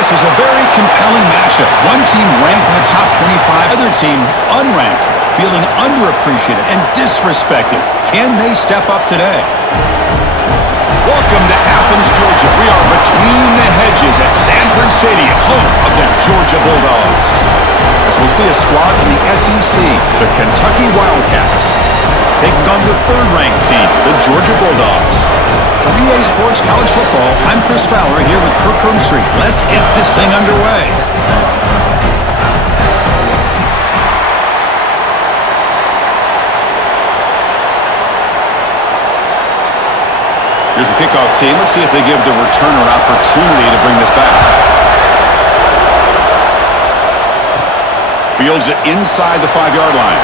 This is a very compelling matchup. One team ranked in the top 25, other team unranked, feeling underappreciated and disrespected. Can they step up today? Welcome to Athens, Georgia. We are between the hedges at Sanford Stadium, home of the Georgia Bulldogs. As we'll see a squad from the SEC, the Kentucky Wildcats, taking on the third-ranked team, the Georgia Bulldogs. For EA Sports College Football, I'm Chris Fowler here with Kirk Hermstreet. Let's get this thing underway. Here's the kickoff team. Let's see if they give the returner an opportunity to bring this back. Fields it inside the 5-yard line.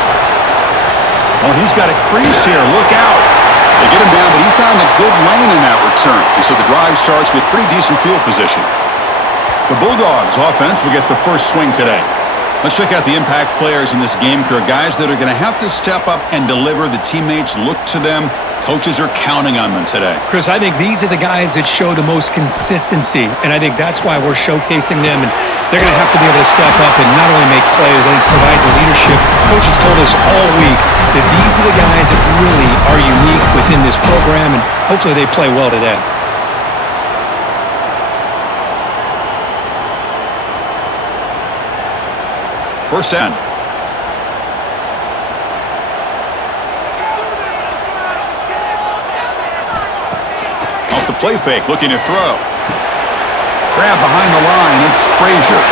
Oh, he's got a crease here. Look out. They get him down, but he found a good lane in that return. And so the drive starts with pretty decent field position. The Bulldogs offense will get the first swing today. Let's check out the impact players in this game, Kirk. Guys that are going to have to step up and deliver. The teammates look to them. Coaches are counting on them today. Chris, I think these are the guys that show the most consistency, and I think that's why we're showcasing them. And they're going to have to be able to step up and not only make plays, I think provide the leadership. Coaches told us all week that these are the guys that really are unique within this program, and hopefully they play well today. First down. Off the play fake, looking to throw. Grab behind the line, it's Frazier.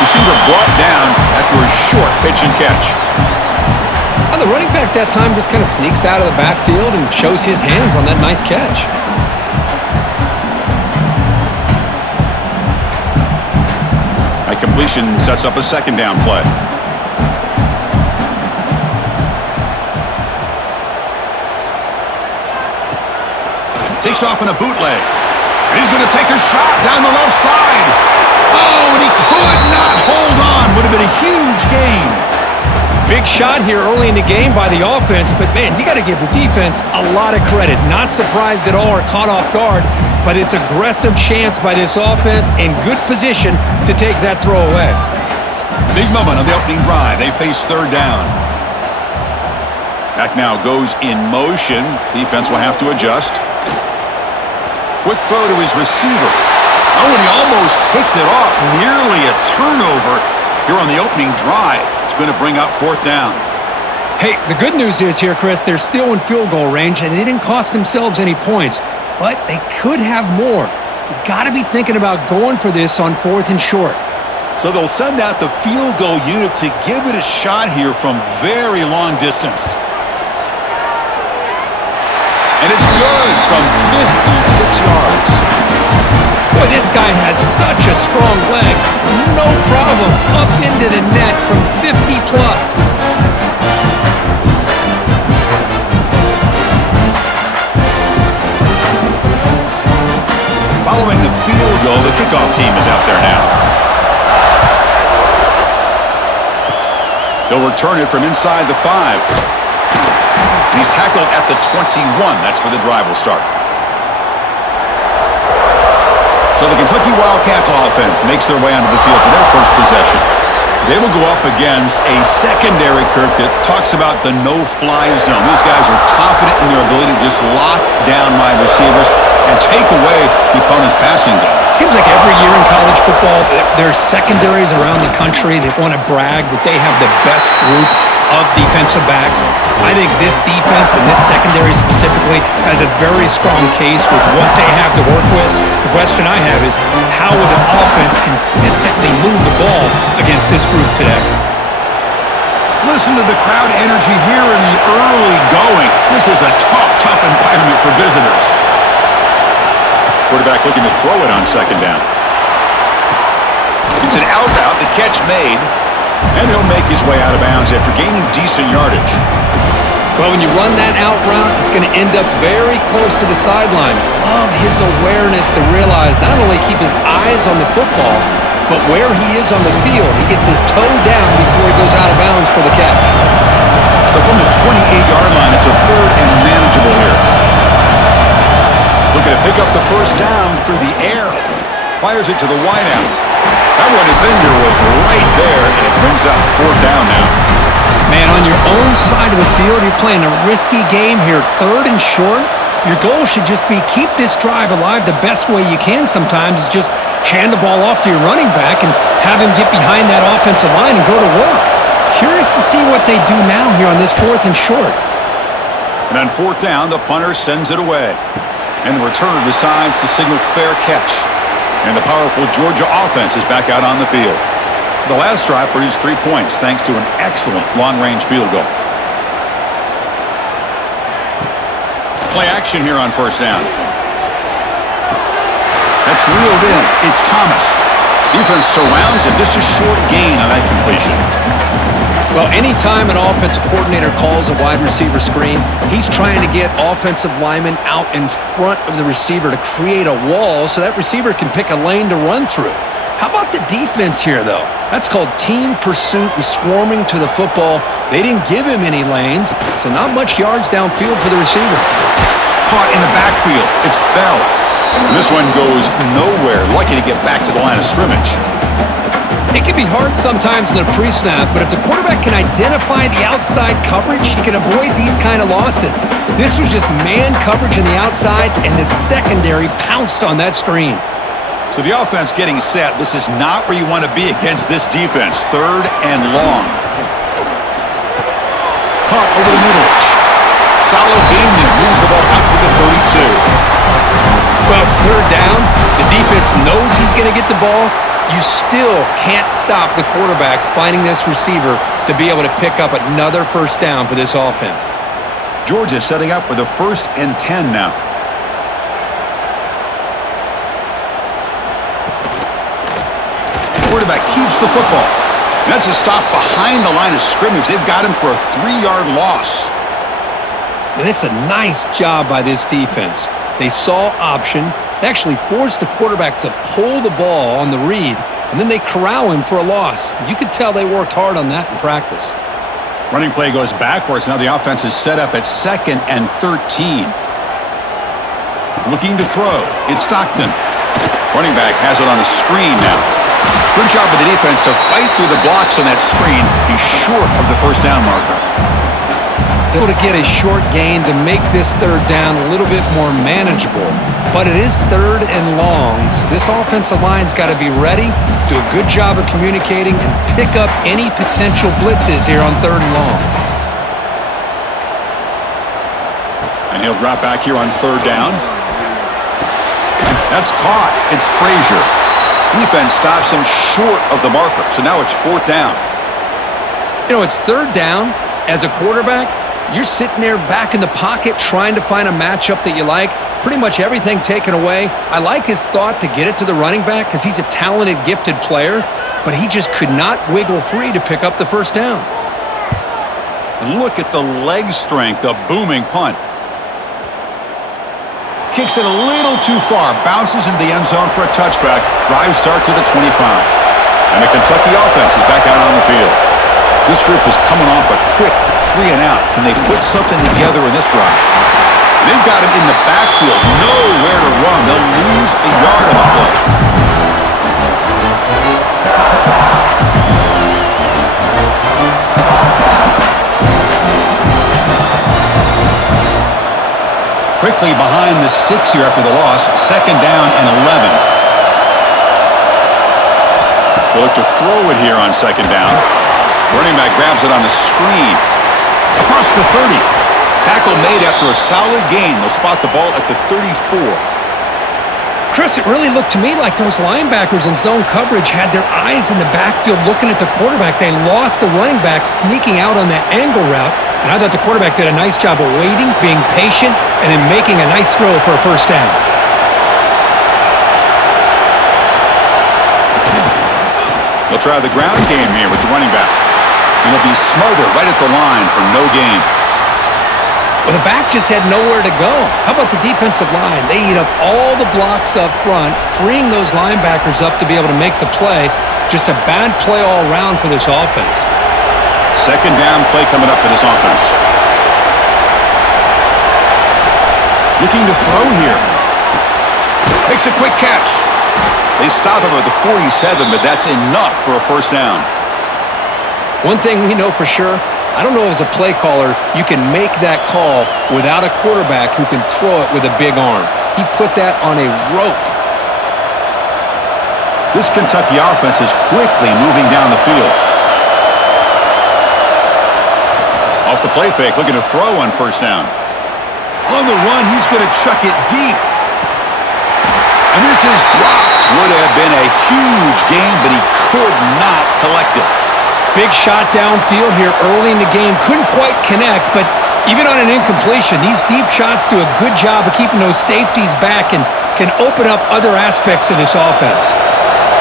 Receiver brought down after a short pitch and catch. And the running back that time just kind of sneaks out of the backfield and shows his hands on that nice catch. That completion sets up a second down play. Takes off in a bootleg. And he's going to take a shot down the left side. Oh, and he could not hold on. Would have been a huge gain. Big shot here early in the game by the offense, but man, you got to give the defense a lot of credit. Not surprised at all or caught off guard, but it's aggressive chance by this offense in good position to take that throw away. Big moment on the opening drive. They face third down. Back now goes in motion. Defense will have to adjust. Quick throw to his receiver. Oh, and he almost picked it off. Nearly a turnover here on the opening drive. It's going to bring up fourth down. Hey, the good news is here, Chris, they're still in field goal range, and they didn't cost themselves any points, but they could have more. You got to be thinking about going for this on fourth and short. So they'll send out the field goal unit to give it a shot here from very long distance. And it's good from 56 yards. Boy, this guy has such a strong leg. No problem. Up into the net from 50-plus. Following the field goal, the kickoff team is out there now. They'll return it from inside the 5. He's tackled at the 21. That's where the drive will start. So the Kentucky Wildcats offense makes their way onto the field for their first possession. They will go up against a secondary, Kirk, that talks about the no-fly zone. These guys are confident in their ability to just lock down wide receivers and take away the opponent's passing game. Seems like every year in college football, there's secondaries around the country that want to brag that they have the best group of defensive backs. I think this defense and this secondary specifically has a very strong case with what they have to work with. The question I have is, how will the offense consistently move the ball against this group today? Listen to the crowd energy here in the early going. This is a tough environment for visitors. Quarterback looking to throw it on second down. It's an out route, the catch made, and he'll make his way out of bounds after gaining decent yardage. Well, when you run that out route, it's going to end up very close to the sideline. Love his awareness to realize not only keep his eyes on the football, but where he is on the field. He gets his toe down before he goes out of bounds for the catch. So from the 28-yard line, it's a third and manageable here. Looking to pick up the first down through the air. Fires it to the wideout. Someone's finger was right there, and it brings up fourth down now. Man, on your own side of the field, you're playing a risky game here, third and short. Your goal should just be keep this drive alive the best way you can sometimes is just hand the ball off to your running back and have him get behind that offensive line and go to work. Curious to see what they do now here on this fourth and short. And on fourth down, the punter sends it away. And the returner decides to signal fair catch. And the powerful Georgia offense is back out on the field. The last drive produced 3 points thanks to an excellent long-range field goal. Play action here on first down. That's reeled in. It's Thomas. Defense surrounds him. Just a short gain on that completion. Well, anytime an offensive coordinator calls a wide receiver screen, he's trying to get offensive linemen out in front of the receiver to create a wall so that receiver can pick a lane to run through. How about the defense here, though? That's called team pursuit and swarming to the football. They didn't give him any lanes, so not much yards downfield for the receiver. Caught in the backfield. It's Bell. And this one goes nowhere. Lucky to get back to the line of scrimmage. It can be hard sometimes in the pre-snap, but if the quarterback can identify the outside coverage, he can avoid these kind of losses. This was just man coverage on the outside, and the secondary pounced on that screen. So the offense getting set. This is not where you want to be against this defense. Third and long. Caught over the middle. Solid gain there. Moves the ball out to the 32. Well, it's third down. The defense knows he's going to get the ball. You still can't stop the quarterback finding this receiver to be able to pick up another first down for this offense. Georgia setting up with a 1st and 10 now. Quarterback keeps the football. That's a stop behind the line of scrimmage. They've got him for a 3-yard loss. And it's a nice job by this defense. They saw option. They actually forced the quarterback to pull the ball on the read, and then they corral him for a loss. You could tell they worked hard on that in practice. Running play goes backwards. Now the offense is set up at 2nd and 13. Looking to throw. It's Stockton. Running back has it on a screen now. Good job of the defense to fight through the blocks on that screen. He's short of the first down marker. Able to get a short gain to make this third down a little bit more manageable. But it is third and long, so this offensive line's got to be ready, do a good job of communicating, and pick up any potential blitzes here on third and long. And he'll drop back here on third down. That's caught. It's Frazier. Defense stops him short of the marker, so now it's fourth down. You know, it's third down. As a quarterback, you're sitting there back in the pocket trying to find a matchup that you like. Pretty much everything taken away. I like his thought to get it to the running back because he's a talented, gifted player, but he just could not wiggle free to pick up the first down. And look at the leg strength, a booming punt. Kicks it a little too far, bounces into the end zone for a touchback. Drive start to the 25. And the Kentucky offense is back out on the field. This group is coming off a quick 3 and out. Can they put something together in this drive? They've got him in the backfield, nowhere to run. They'll lose a yard on the play. Quickly behind the sticks here after the loss. 2nd down and 11. They'll look to throw it here on 2nd down. Running back grabs it on the screen. Across the 30. Tackle made after a solid gain. They'll spot the ball at the 34. Chris, it really looked to me like those linebackers in zone coverage had their eyes in the backfield looking at the quarterback. They lost the running back sneaking out on that angle route, and I thought the quarterback did a nice job of waiting, being patient, and then making a nice throw for a first down. They'll try the ground game here with the running back. And it'll be smothered right at the line for no gain. Well, the back just had nowhere to go. How about the defensive line? They eat up all the blocks up front, freeing those linebackers up to be able to make the play. Just a bad play all around for this offense. 2nd down play coming up for this offense. Looking to throw here. Makes a quick catch. They stop him at the 47, but that's enough for a first down. One thing we know for sure, I don't know as a play caller, you can make that call without a quarterback who can throw it with a big arm. He put that on a rope. This Kentucky offense is quickly moving down the field. Off the play fake, looking to throw on first down. On the run, he's going to chuck it deep. And this is dropped. Would have been a huge gain, but he could not collect it. Big shot downfield here early in the game. Couldn't quite connect, but even on an incompletion, these deep shots do a good job of keeping those safeties back and can open up other aspects of this offense.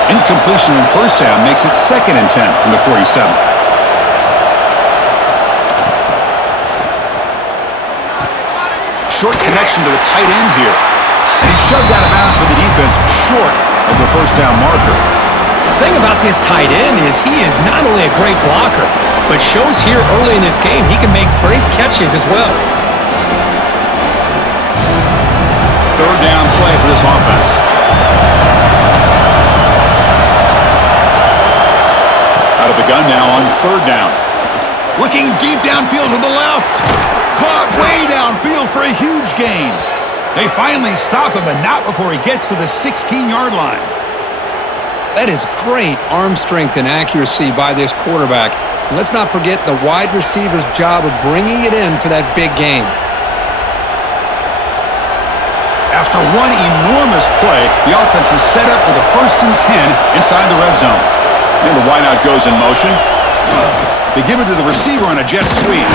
Incompletion on first down makes it 2nd and 10 from the 47. Short connection to the tight end here. And he's shoved out of bounds with the defense short of the first down marker. The thing about this tight end is he is not only a great blocker, but shows here early in this game he can make great catches as well. Third down play for this offense. Out of the gun now on third down. Looking deep downfield to the left. Caught way downfield for a huge gain. They finally stop him, but not before he gets to the 16-yard line. That is great arm strength and accuracy by this quarterback. And let's not forget the wide receiver's job of bringing it in for that big gain. After one enormous play, the offense is set up with a 1st and 10 inside the red zone. And the wideout goes in motion. They give it to the receiver on a jet sweep.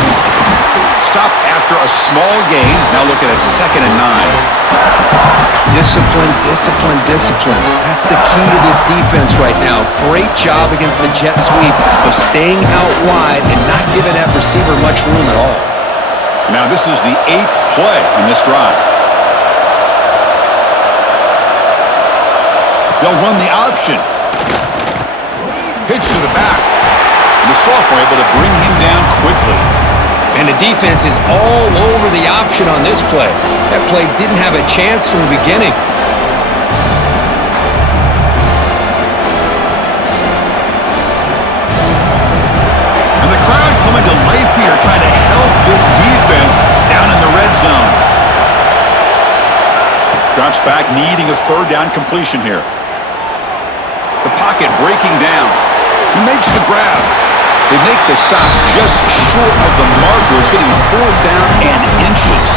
Stop after a small gain. Now looking at 2nd and 9. Discipline, discipline, discipline. That's the key to this defense right now. Great job against the jet sweep of staying out wide and not giving that receiver much room at all. Now this is the 8th play in this drive. They'll run the option. Pitch to the back. And the sophomore able to bring him down quickly. And the defense is all over the option on this play. That play didn't have a chance from the beginning. And the crowd coming to life here trying to help this defense down in the red zone. Drops back, needing a third down completion here. The pocket breaking down. He makes the grab. They make the stop just short of the marker. It's getting 4th down and inches.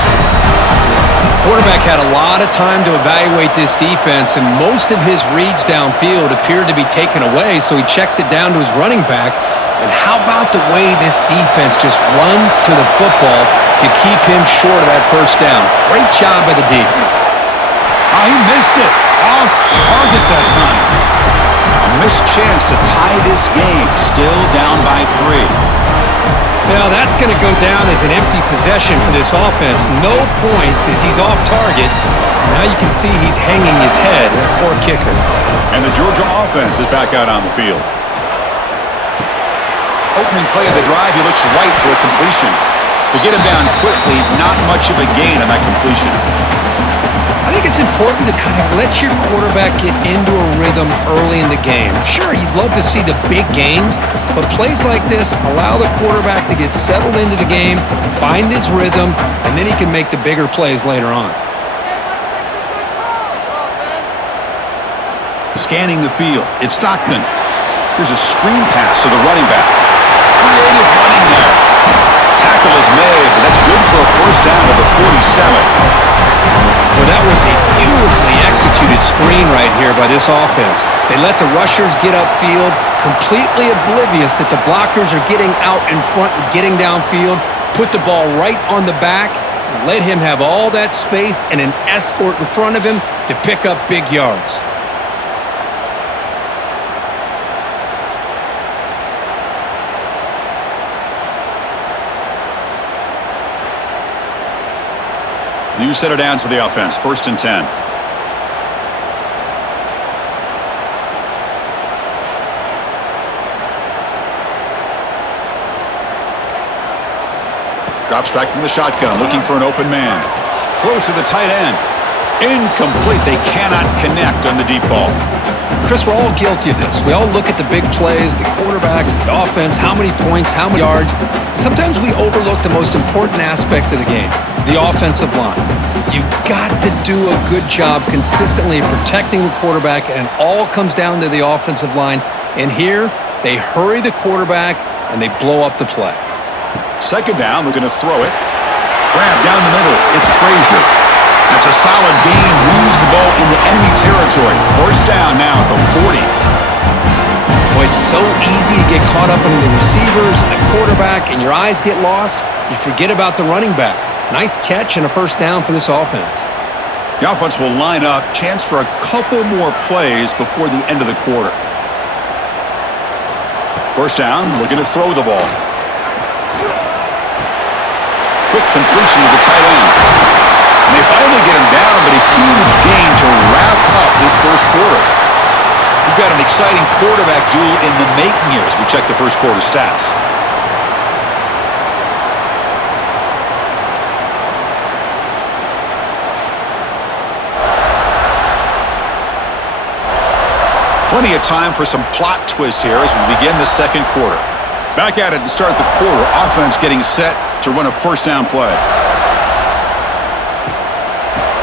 Quarterback had a lot of time to evaluate this defense, and most of his reads downfield appeared to be taken away, so he checks it down to his running back. And how about the way this defense just runs to the football to keep him short of that first down? Great job by the D. He missed it. Off target that time. A missed chance to tie this game. Still down by 3. Now that's going to go down as an empty possession for this offense. No points as he's off target. Now you can see he's hanging his head. Poor kicker. And the Georgia offense is back out on the field. Opening play of the drive, he looks right for a completion. To get him down quickly, not much of a gain on that completion. I think it's important to kind of let your quarterback get into a rhythm early in the game. Sure, you'd love to see the big gains, but plays like this allow the quarterback to get settled into the game, find his rhythm, and then he can make the bigger plays later on. Scanning the field, it's Stockton. Here's a screen pass to the running back. Creative running there. Tackle is made, but that's good for a first down at the 47. Well, that was a beautifully executed screen right here by this offense. They let the rushers get upfield, completely oblivious that the blockers are getting out in front and getting downfield, put the ball right on the back, and let him have all that space and an escort in front of him to pick up big yards. New set of downs for the offense. 1st and 10. Drops back from the shotgun, looking for an open man. Close to the tight end. Incomplete. They cannot connect on the deep ball. Chris, we're all guilty of this. We all look at the big plays, the quarterbacks, the offense, how many points, how many yards. Sometimes we overlook the most important aspect of the game, the offensive line. You've got to do a good job consistently protecting the quarterback, and it all comes down to the offensive line. And here, they hurry the quarterback, and they blow up the play. Second down, we're going to throw it. Grab down the middle. It's Frazier. That's a solid gain. Moves the ball into enemy territory. First down now at the 40. Boy, it's so easy to get caught up in the receivers and the quarterback, and your eyes get lost. You forget about the running back. Nice catch and a first down for this offense. The offense will line up. Chance for a couple more plays before the end of the quarter. First down, we're going to throw the ball. Quick completion to the tight end. And they finally get him down, but a huge gain to wrap up this first quarter. We've got an exciting quarterback duel in the making here as we check the first quarter stats. Plenty of time for some plot twists here as we begin the second quarter. Back at it to start the quarter. Offense getting set to run a first down play.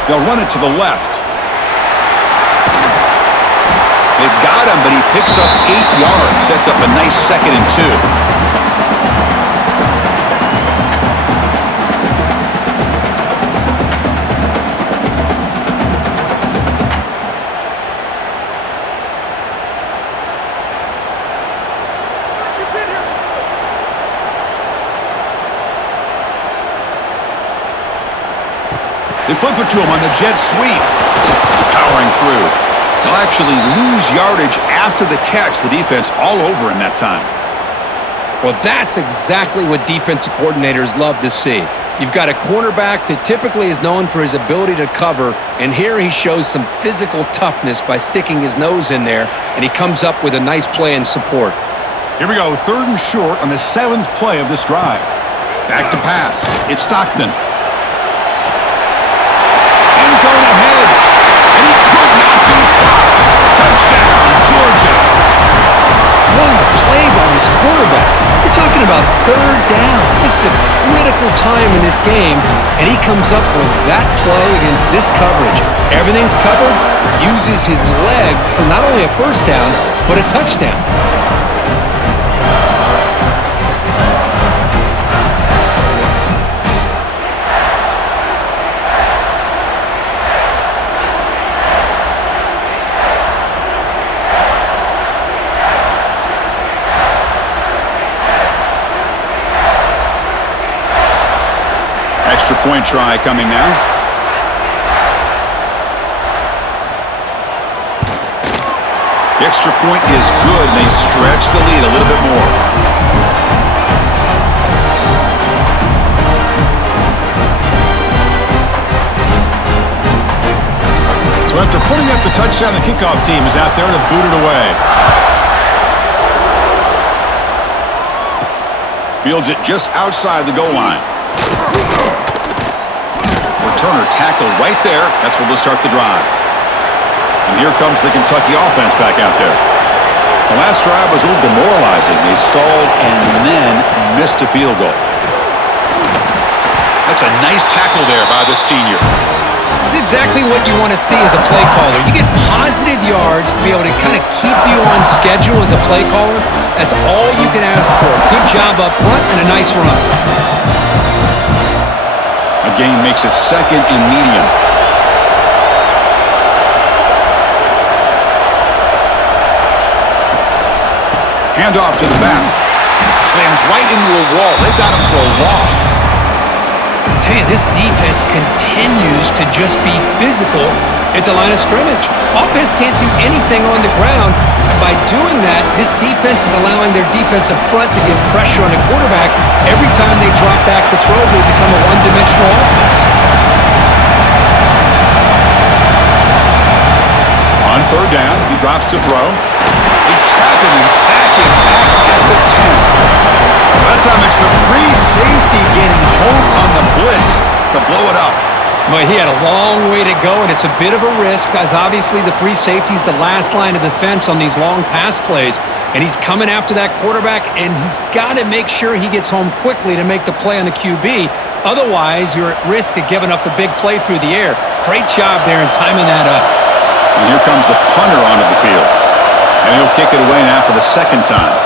They'll run it to the left. They've got him, but he picks up 8 yards. Sets up a nice 2nd and 2. They flip it to him on the jet sweep. Powering through. They'll actually lose yardage after the catch. The defense all over him that time. Well, that's exactly what defensive coordinators love to see. You've got a cornerback that typically is known for his ability to cover, and here he shows some physical toughness by sticking his nose in there, and he comes up with a nice play in support. Here we go, 3rd and short on the 7th play of this drive. Back to pass. It's Stockton. End zone ahead, and he could not be stopped. Touchdown, Georgia. What a play by this quarterback. We're talking about 3rd down. This is a critical time in this game, and he comes up with that play against this coverage. Everything's covered, uses his legs for not only a first down, but a touchdown. Extra point try coming now. The extra point is good, and they stretch the lead a little bit more. So after putting up the touchdown, the kickoff team is out there to boot it away. Fields it just outside the goal line. Returner tackle right there. That's where they'll start the drive. And here comes the Kentucky offense back out there. The last drive was a little demoralizing. They stalled and then missed a field goal. That's a nice tackle there by the senior. This is exactly what you want to see as a play caller. You get positive yards to be able to kind of keep you on schedule as a play caller. That's all you can ask for. Good job up front and a nice run. A gain makes it 2nd and medium. Handoff to the back. Slams right into a wall. They've got him for a loss. Tell you, this defense continues to just be physical at the line of scrimmage. Offense can't do anything on the ground, and by doing that, this defense is allowing their defensive front to get pressure on the quarterback. Every time they drop back to throw, they become a one-dimensional offense. On 3rd down, he drops to throw. They trap him and sack him back at the 10. That time it's the free safety getting home on the blitz to blow it up. But he had a long way to go, and it's a bit of a risk because obviously the free safety's the last line of defense on these long pass plays, and he's coming after that quarterback, and he's got to make sure he gets home quickly to make the play on the QB. Otherwise, you're at risk of giving up a big play through the air. Great job there in timing that up. And here comes the punter onto the field. And he'll kick it away now for the second time.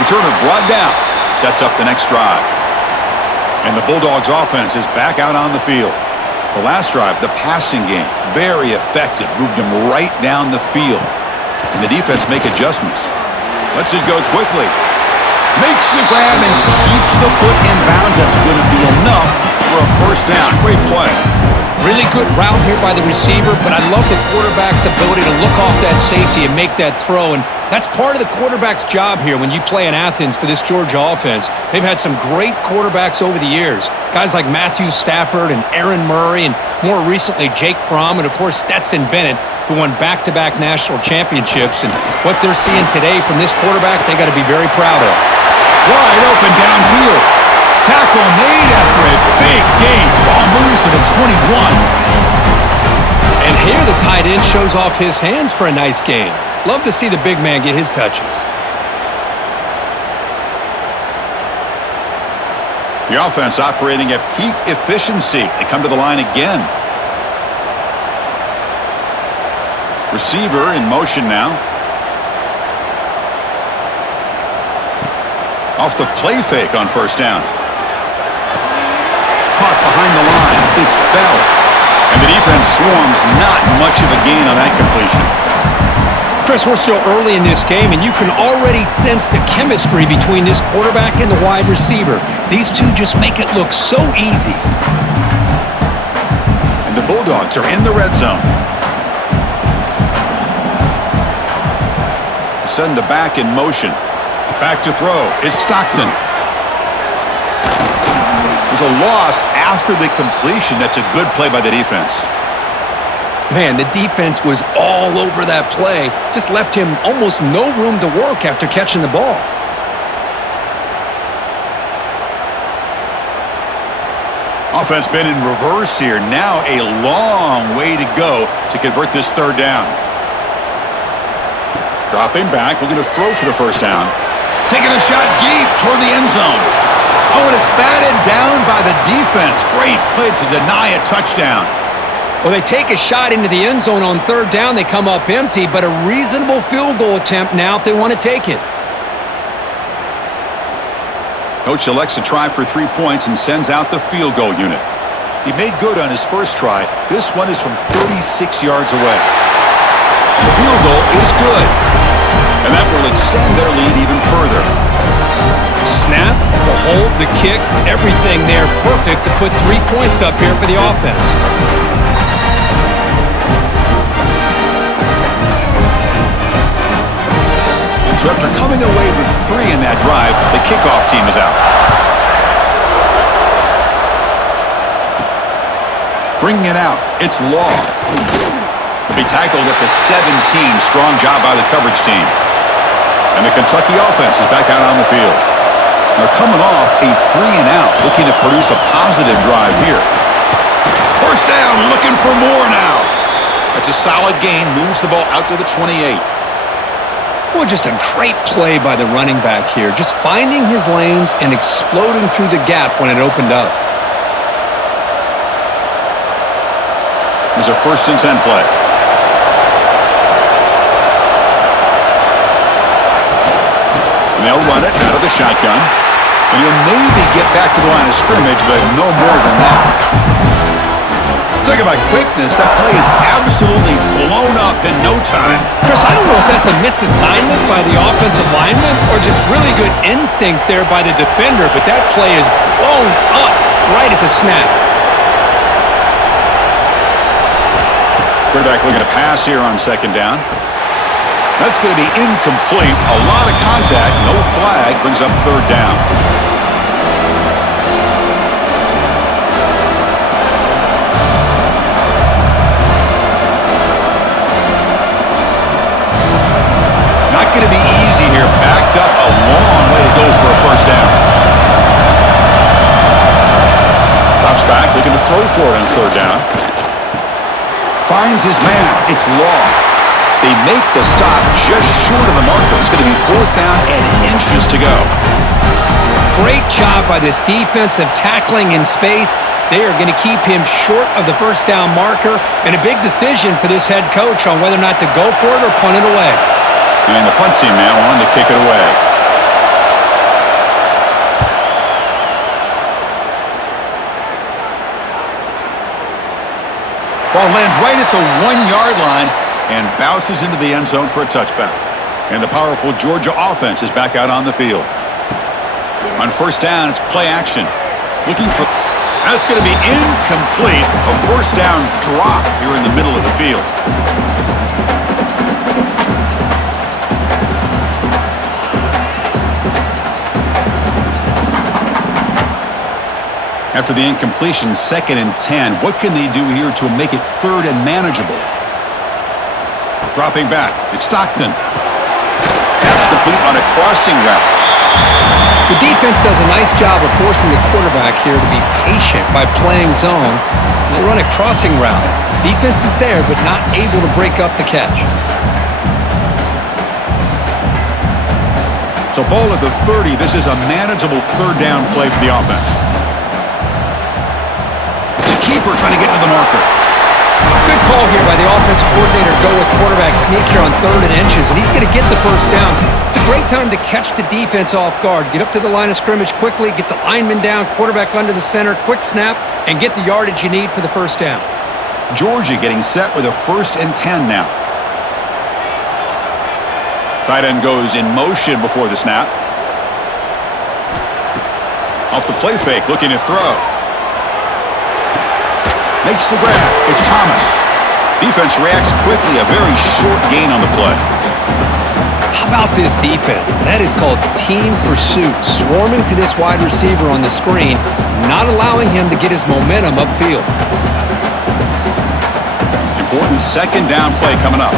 Returner brought down. Sets up the next drive. And the Bulldogs offense is back out on the field. The last drive, the passing game, very effective. Moved him right down the field. And the defense make adjustments. Lets it go quickly. Makes the grab and keeps the foot in bounds. That's going to be enough for a first down. Great play. Really good route here by the receiver, but I love the quarterback's ability to look off that safety and make that throw. And that's part of the quarterback's job here when you play in Athens for this Georgia offense. They've had some great quarterbacks over the years. Guys like Matthew Stafford and Aaron Murray, and more recently Jake Fromm, and of course Stetson Bennett, who won back-to-back national championships. And what they're seeing today from this quarterback, they got to be very proud of. Wide open downfield. Tackle made after a big gain. Ball moves to the 21. And here the tight end shows off his hands for a nice gain. Love to see the big man get his touches. The offense operating at peak efficiency. They come to the line again. Receiver in motion now. Off the play fake on first down. Caught behind the line. It's Bell. And the defense swarms. Not much of a gain on that completion. Chris, we're still early in this game, and you can already sense the chemistry between this quarterback and the wide receiver. These two just make it look so easy. And the Bulldogs are in the red zone. Send the back in motion. Back to throw. It's Stockton. There's a loss after the completion. That's a good play by the defense. Man, the defense was all over that play. Just left him almost no room to work after catching the ball. Offense been in reverse here. Now a long way to go to convert this third down. Dropping back, looking to throw for the first down. Taking a shot deep toward the end zone. Oh, and it's batted down by the defense. Great play to deny a touchdown. Well, they take a shot into the end zone on third down. They come up empty, but a reasonable field goal attempt now if they want to take it. Coach elects to try for 3 points and sends out the field goal unit. He made good on his first try. This one is from 36 yards away. The field goal is good. And that will extend their lead even further. Snap, the hold, the kick, everything there perfect to put 3 points up here for the offense. So after coming away with 3 in that drive, the kickoff team is out. Bringing it out, it's Law. To be tackled at the 17. Strong job by the coverage team. And the Kentucky offense is back out on the field. They're coming off a 3-and-out, looking to produce a positive drive here. First down, looking for more now. That's a solid gain, moves the ball out to the 28. Well, just a great play by the running back here. Just finding his lanes and exploding through the gap when it opened up. There's a 1st and 10 play. And they'll run it out of the shotgun. And he'll maybe get back to the line of scrimmage, but no more than that. Talking about quickness, that play is absolutely blown up in no time. Chris, I don't know if that's a misassignment by the offensive lineman or just really good instincts there by the defender, but that play is blown up right at the snap. Quarterback looking to pass here on second down. That's going to be incomplete. A lot of contact, no flag, brings up third down. Not going to be easy here. Backed up, a long way to go for a first throw for it on third down. Finds his man. It's long. They make the stop just short of the marker. It's going to be fourth down and inches to go. Great job by this defensive tackling in space. They are going to keep him short of the first down marker, and a big decision for this head coach on whether or not to go for it or punt it away. And the punt team now on to kick it away. Ball lands right at the 1-yard line and bounces into the end zone for a touchback. And the powerful Georgia offense is back out on the field. On first down, it's play action. Looking for... That's going to be incomplete. A first down drop here in the middle of the field. After the incompletion, 2nd and 10. What can they do here to make it third and manageable? Dropping back. It's Stockton. Pass complete on a crossing route. The defense does a nice job of forcing the quarterback here to be patient by playing zone. They run a crossing route. Defense is there, but not able to break up the catch. So ball at the 30. This is a manageable third down play for the offense. It's a keeper trying to get to the marker. Good call here by the offensive coordinator. Go with quarterback sneak here on 3rd and inches, and he's going to get the first down. It's a great time to catch the defense off guard. Get up to the line of scrimmage quickly, get the lineman down, quarterback under the center, quick snap, and get the yardage you need for the first down. Georgia getting set with a 1st and 10 now. Tight end goes in motion before the snap. Off the play fake, looking to throw. Makes the grab. It's Thomas. Defense reacts quickly. A very short gain on the play. How about this defense? That is called team pursuit. Swarming to this wide receiver on the screen, not allowing him to get his momentum upfield. Important 2nd down play coming up.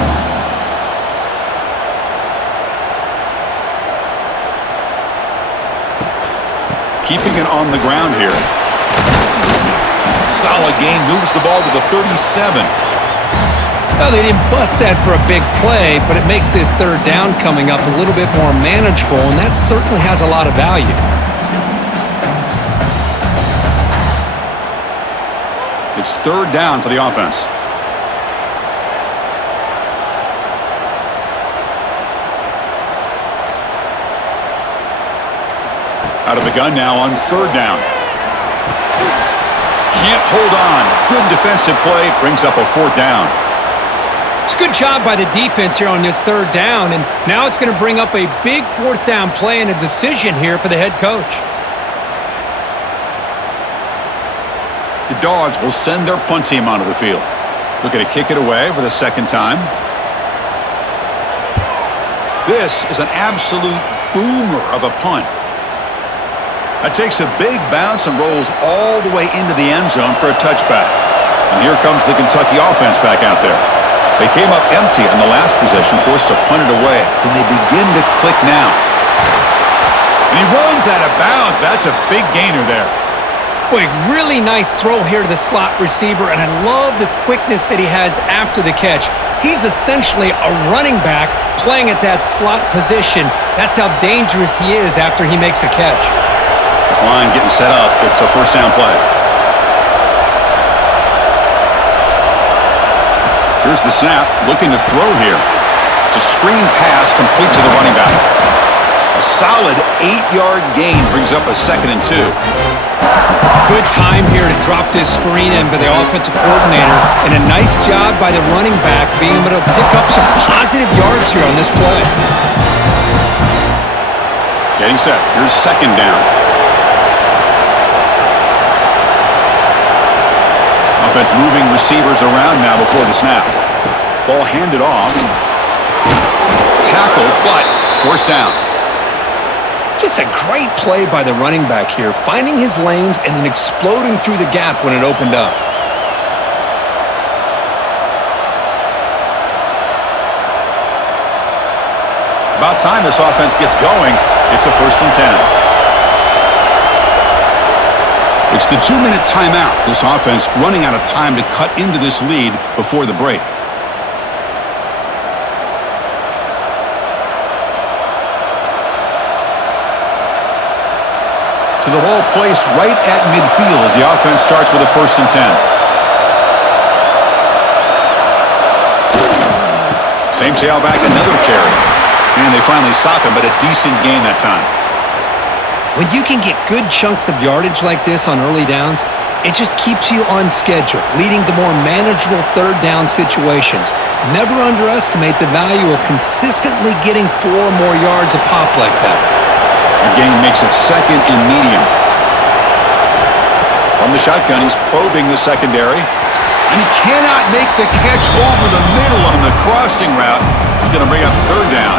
Keeping it on the ground here. Solid gain, moves the ball to the 37. Well, they didn't bust that for a big play, but it makes this third down coming up a little bit more manageable, and that certainly has a lot of value. It's 3rd down for the offense. Out of the gun now on 3rd down. Can't hold on. Good defensive play. Brings up a 4th down. It's a good job by the defense here on this 3rd down, and now it's going to bring up a big 4th down play and a decision here for the head coach. The Dogs will send their punt team onto the field. Looking to kick it away for the 2nd time. This is an absolute boomer of a punt. That takes a big bounce and rolls all the way into the end zone for a touchback. And here comes the Kentucky offense back out there. They came up empty on the last possession, forced to punt it away. Can they begin to click now? And he runs out of bounds. That's a big gainer there. Boy, really nice throw here to the slot receiver, and I love the quickness that he has after the catch. He's essentially a running back playing at that slot position. That's how dangerous he is after he makes a catch. This line getting set up. It's a 1st down play. Here's the snap. Looking to throw here. It's a screen pass complete to the running back. A solid 8-yard gain brings up a 2nd and 2. Good time here to drop this screen in by the offensive coordinator, and a nice job by the running back being able to pick up some positive yards here on this play. Getting set. Here's 2nd down. Offense moving receivers around now before the snap. Ball handed off. Tackle, but 1st down. Just a great play by the running back here, finding his lanes and then exploding through the gap when it opened up. About time this offense gets going. It's a 1st and 10. The It's the 2-minute timeout. This offense running out of time to cut into this lead before the break. To the ball placed right at midfield as the offense starts with a 1st and 10. Same tailback, another carry. And they finally stop him, but a decent gain that time. When you can get good chunks of yardage like this on early downs, it just keeps you on schedule, leading to more manageable 3rd down situations. Never underestimate the value of consistently getting 4 more yards a pop like that. The gain makes it 2nd and medium. From the shotgun, he's probing the secondary. And he cannot make the catch over the middle on the crossing route. He's going to bring up 3rd down.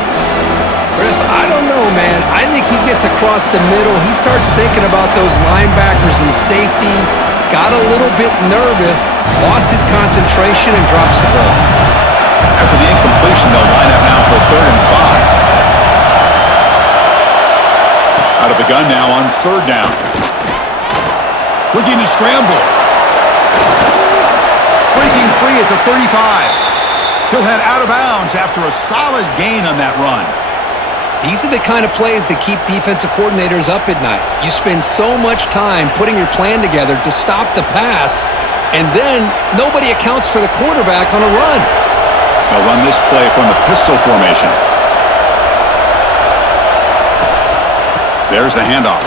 Chris, I don't know, man. I think he gets across the middle. He starts thinking about those linebackers and safeties. Got a little bit nervous, lost his concentration, and drops the ball. After the incompletion, they'll line up now for 3rd and 5. Out of the gun now on 3rd down. Looking to scramble. Breaking free at the 35. He'll head out of bounds after a solid gain on that run. These are the kind of plays that keep defensive coordinators up at night. You spend so much time putting your plan together to stop the pass, and then nobody accounts for the quarterback on a run. They'll run this play from the pistol formation. There's the handoff.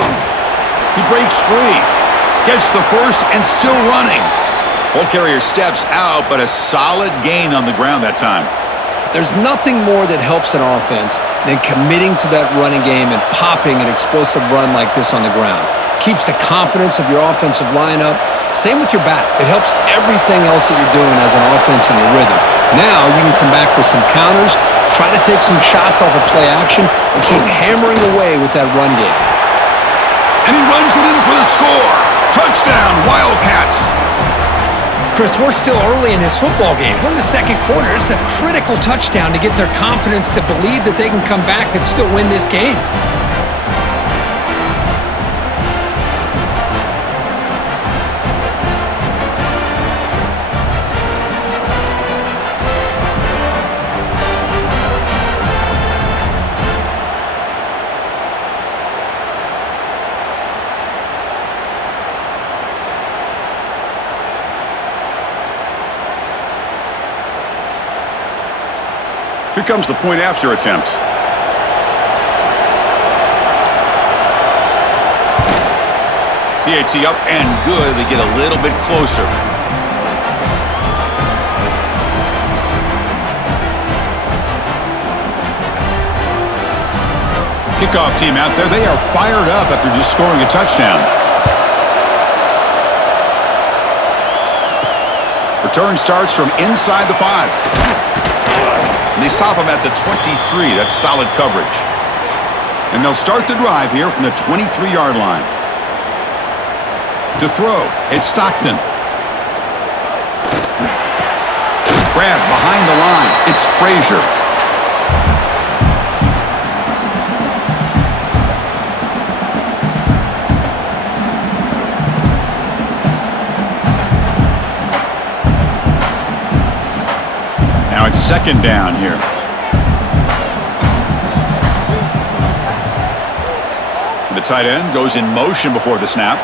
He breaks free. Gets the 1st and still running. Ball carrier steps out, but a solid gain on the ground that time. There's nothing more that helps an offense than committing to that running game and popping an explosive run like this on the ground. Keeps the confidence of your offensive lineup. Same with your back. It helps everything else that you're doing as an offense in your rhythm. Now you can come back with some counters, try to take some shots off of play action, and keep hammering away with that run game. And he runs it in for the score. Touchdown, Wildcats. Chris, we're still early in this football game. We're in the 2nd quarter. It's a critical touchdown to get their confidence to believe that they can come back and still win this game. Here comes the point after attempt. PAT up and good. They get a little bit closer. Kickoff team out there. They are fired up after just scoring a touchdown. Return starts from inside the 5. And they stop him at the 23. That's solid coverage. And they'll start the drive here from the 23-yard line. To throw, it's Stockton. Grab behind the line. It's Frazier. Now it's 2nd down here. The tight end goes in motion before the snap.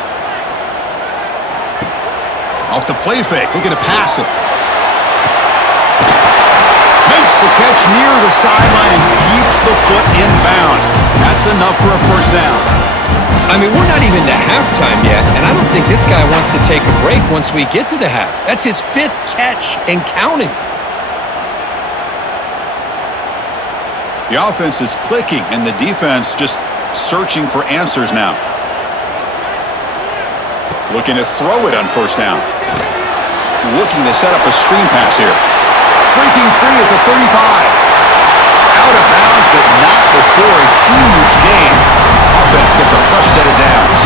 Off the play fake, looking to pass it. Makes the catch near the sideline and keeps the foot in bounds. That's enough for a 1st down. I mean, we're not even to halftime yet, and I don't think this guy wants to take a break once we get to the half. That's his 5th catch and counting. The offense is clicking, and the defense just searching for answers now. Looking to throw it on 1st down. Looking to set up a screen pass here. Breaking free at the 35. Out of bounds, but not before a huge gain. Offense gets a fresh set of downs.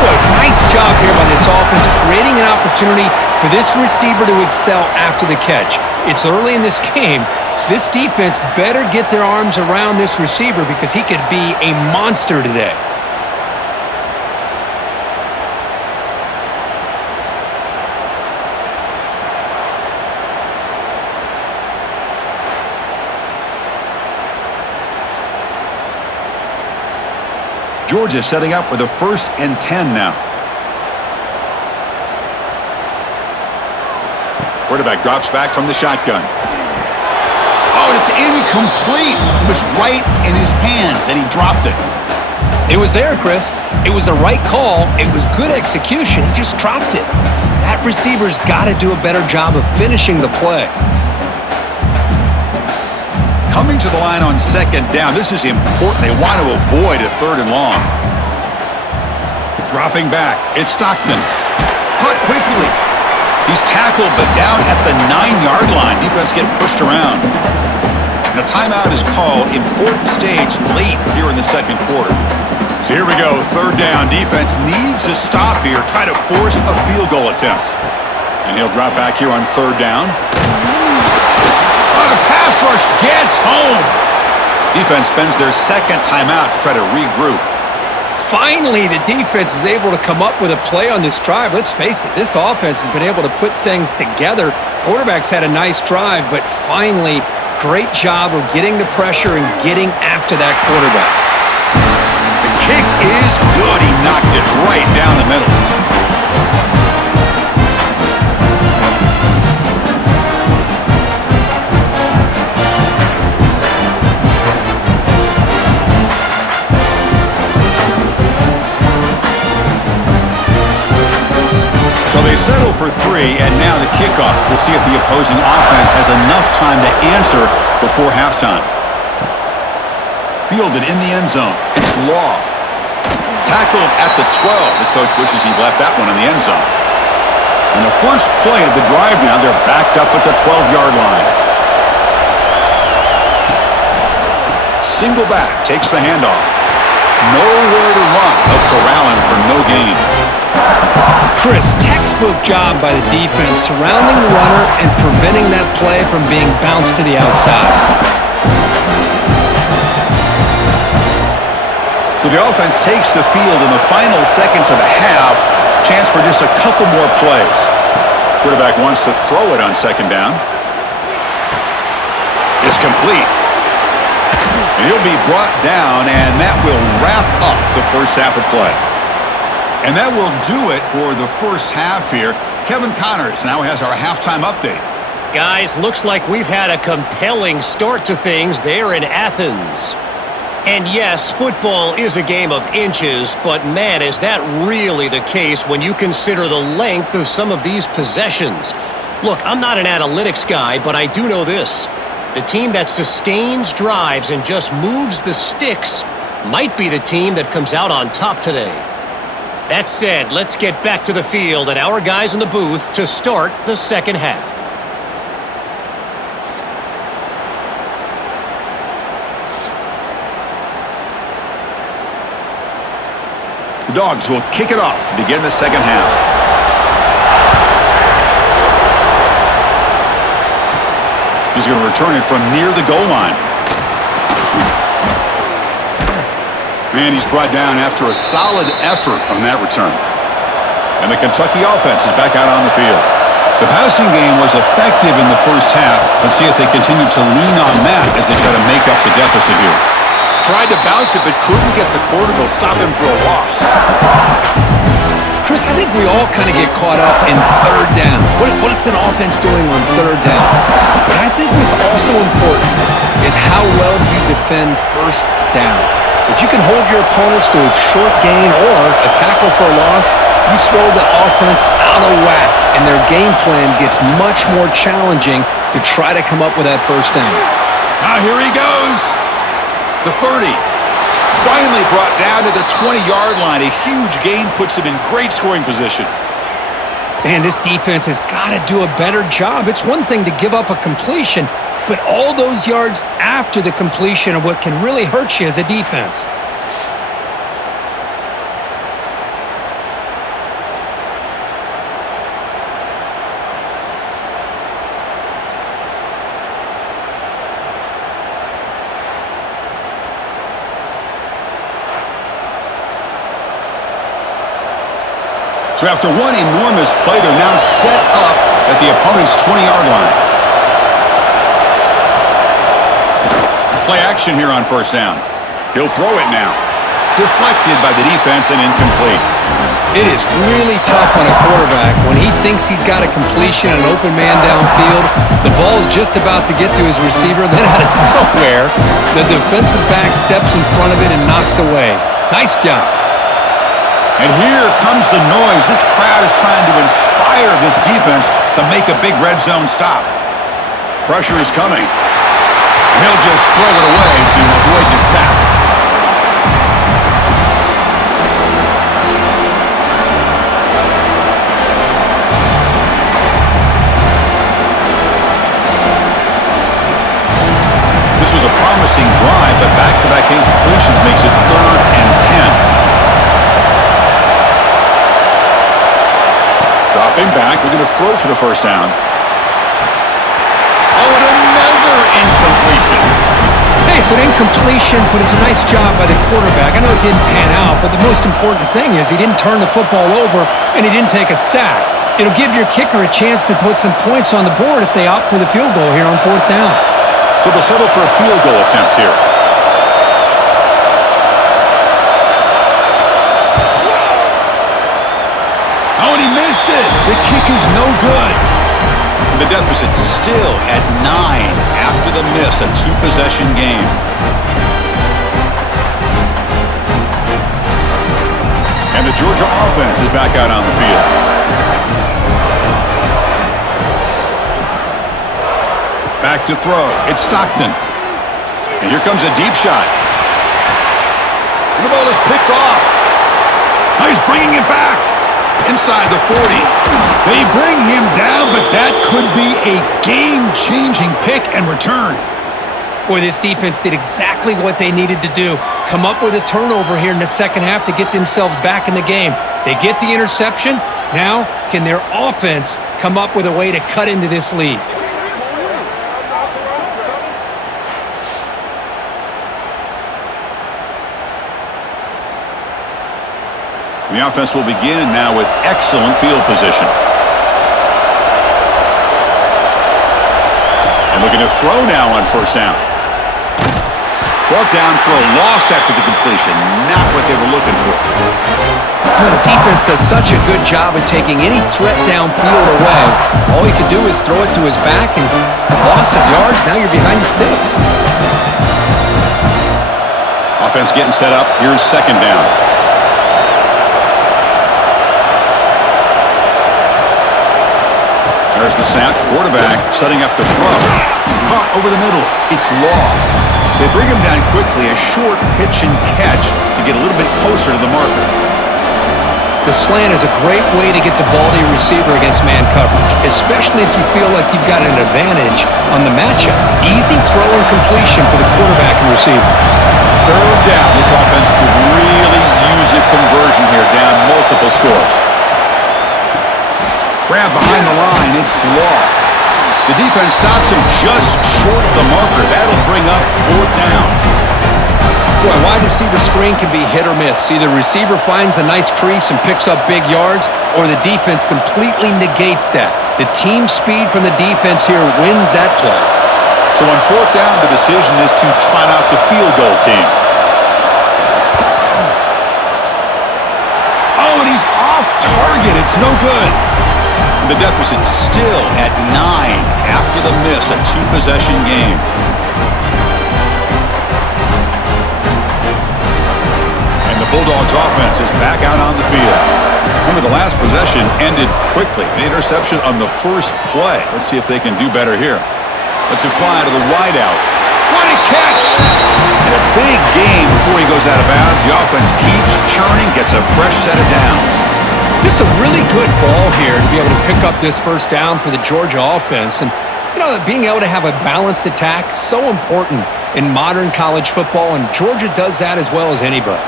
Boy, nice job here by this offense, creating an opportunity for this receiver to excel after the catch. It's early in this game, so this defense better get their arms around this receiver because he could be a monster today. Georgia setting up with a 1st and 10 now. Quarterback drops back from the shotgun. Oh, and it's incomplete. It was right in his hands, and he dropped it. It was there, Chris. It was the right call. It was good execution. He just dropped it. That receiver's got to do a better job of finishing the play. Coming to the line on 2nd down. This is important. They want to avoid a 3rd and long. Dropping back. It's Stockton. Caught quickly. He's tackled, but down at the 9-yard line. Defense getting pushed around. And a timeout is called. Important stage late here in the 2nd quarter. So here we go. 3rd down. Defense needs a stop here. Try to force a field goal attempt. And he'll drop back here on 3rd down. The pass rush gets home. Defense spends their 2nd timeout to try to regroup. Finally, the defense is able to come up with a play on this drive. Let's face it, this offense has been able to put things together. Quarterback's had a nice drive, but finally, great job of getting the pressure and getting after that quarterback. The kick is good. He knocked it right down the middle. So they settle for 3, and now the kickoff. We'll see if the opposing offense has enough time to answer before halftime. Fielded in the end zone. It's Law. Tackled at the 12. The coach wishes he'd left that one in the end zone. And the first play of the drive now, they're backed up at the 12-yard line. Single back takes the handoff. Nowhere to run. They'll corral him for no gain. Chris, textbook job by the defense surrounding the runner and preventing that play from being bounced to the outside. So the offense takes the field in the final seconds of a half. Chance for just a couple more plays. Quarterback wants to throw it on 2nd down. It's complete. And he'll be brought down, and that will wrap up the first half of play. And that will do it for the first half here. Kevin Connors now has our halftime update. Guys, looks like we've had a compelling start to things there in Athens. And yes, football is a game of inches, but man, is that really the case when you consider the length of some of these possessions. Look, I'm not an analytics guy, but I do know this. The team that sustains drives and just moves the sticks might be the team that comes out on top today. That said, let's get back to the field and our guys in the booth to start the second half. The Dogs will kick it off to begin the second half. He's going to return it from near the goal line. And he's brought down after a solid effort on that return. And the Kentucky offense is back out on the field. The passing game was effective in the first half. Let's see if they continue to lean on that as they try to make up the deficit here. Tried to bounce it, but couldn't get the quarter. They'll stop him for a loss. Chris, I think we all kind of get caught up in 3rd down. What's an offense doing on 3rd down? But I think what's also important is how well you defend 1st down. If you can hold your opponents to a short gain or a tackle for a loss, you throw the offense out of whack, and their game plan gets much more challenging to try to come up with that 1st down. Now here he goes. The 30. Finally brought down to the 20-yard line. A huge gain puts him in great scoring position. Man, this defense has got to do a better job. It's one thing to give up a completion, but all those yards after the completion are what can really hurt you as a defense. So after one enormous play, they're now set up at the opponent's 20-yard line. Play action here on 1st down. He'll throw it now. Deflected by the defense and incomplete. It is really tough on a quarterback when he thinks he's got a completion and an open man downfield. The ball's just about to get to his receiver, then out of nowhere, the defensive back steps in front of it and knocks away. Nice job. And here comes the noise. This crowd is trying to inspire this defense to make a big red zone stop. Pressure is coming. He'll just throw it away to avoid the sack. This was a promising drive, but back-to-back incompletions makes it 3rd and 10. Dropping back, they're going to throw for the first down. Oh, and another incompletion. Hey, it's an incompletion, but it's a nice job by the quarterback. I know it didn't pan out, but the most important thing is he didn't turn the football over and he didn't take a sack. It'll give your kicker a chance to put some points on the board if they opt for the field goal here on 4th down. So they'll settle for a field goal attempt here. Oh, and he missed it. The kick is no good. The deficit's still at 9 after the miss, a 2-possession game. And the Georgia offense is back out on the field. Back to throw. It's Stockton. And here comes a deep shot. And the ball is picked off. Now he's bringing it back. Inside the 40. They bring him down, but that could be a game-changing pick and return. Boy, this defense did exactly what they needed to do. Come up with a turnover here in the second half to get themselves back in the game. They get the interception. Now, can their offense come up with a way to cut into this lead? The offense will begin now with excellent field position. And looking to throw now on 1st down. Brought down for a loss after the completion. Not what they were looking for. Boy, the defense does such a good job of taking any threat downfield away. All he could do is throw it to his back, and loss of yards, now you're behind the sticks. Offense getting set up. Here's 2nd down. There's the snap. Quarterback setting up the throw. Caught over the middle. It's Law. They bring him down quickly. A short pitch and catch to get a little bit closer to the marker. The slant is a great way to get the ball to your receiver against man coverage, especially if you feel like you've got an advantage on the matchup. Easy throw and completion for the quarterback and receiver. 3rd down. This offense could really use a conversion here, down multiple scores. Grab behind the line. It's Law. The defense stops him just short of the marker. That'll bring up 4th down. Boy, wide receiver screen can be hit or miss. Either receiver finds a nice crease and picks up big yards, or the defense completely negates that. The team speed from the defense here wins that play. So on 4th down, the decision is to trot out the field goal team. Oh, and he's off target. It's no good. The deficit's still at 9 after the miss, a 2-possession game. And the Bulldogs offense is back out on the field. Remember, the last possession ended quickly. An interception on the first play. Let's see if they can do better here. Let's it fly to the wideout. What a catch! And a big game before he goes out of bounds. The offense keeps churning, gets a fresh set of downs. Just a really good ball here to be able to pick up this 1st down for the Georgia offense. And, you know, being able to have a balanced attack, so important in modern college football, and Georgia does that as well as anybody.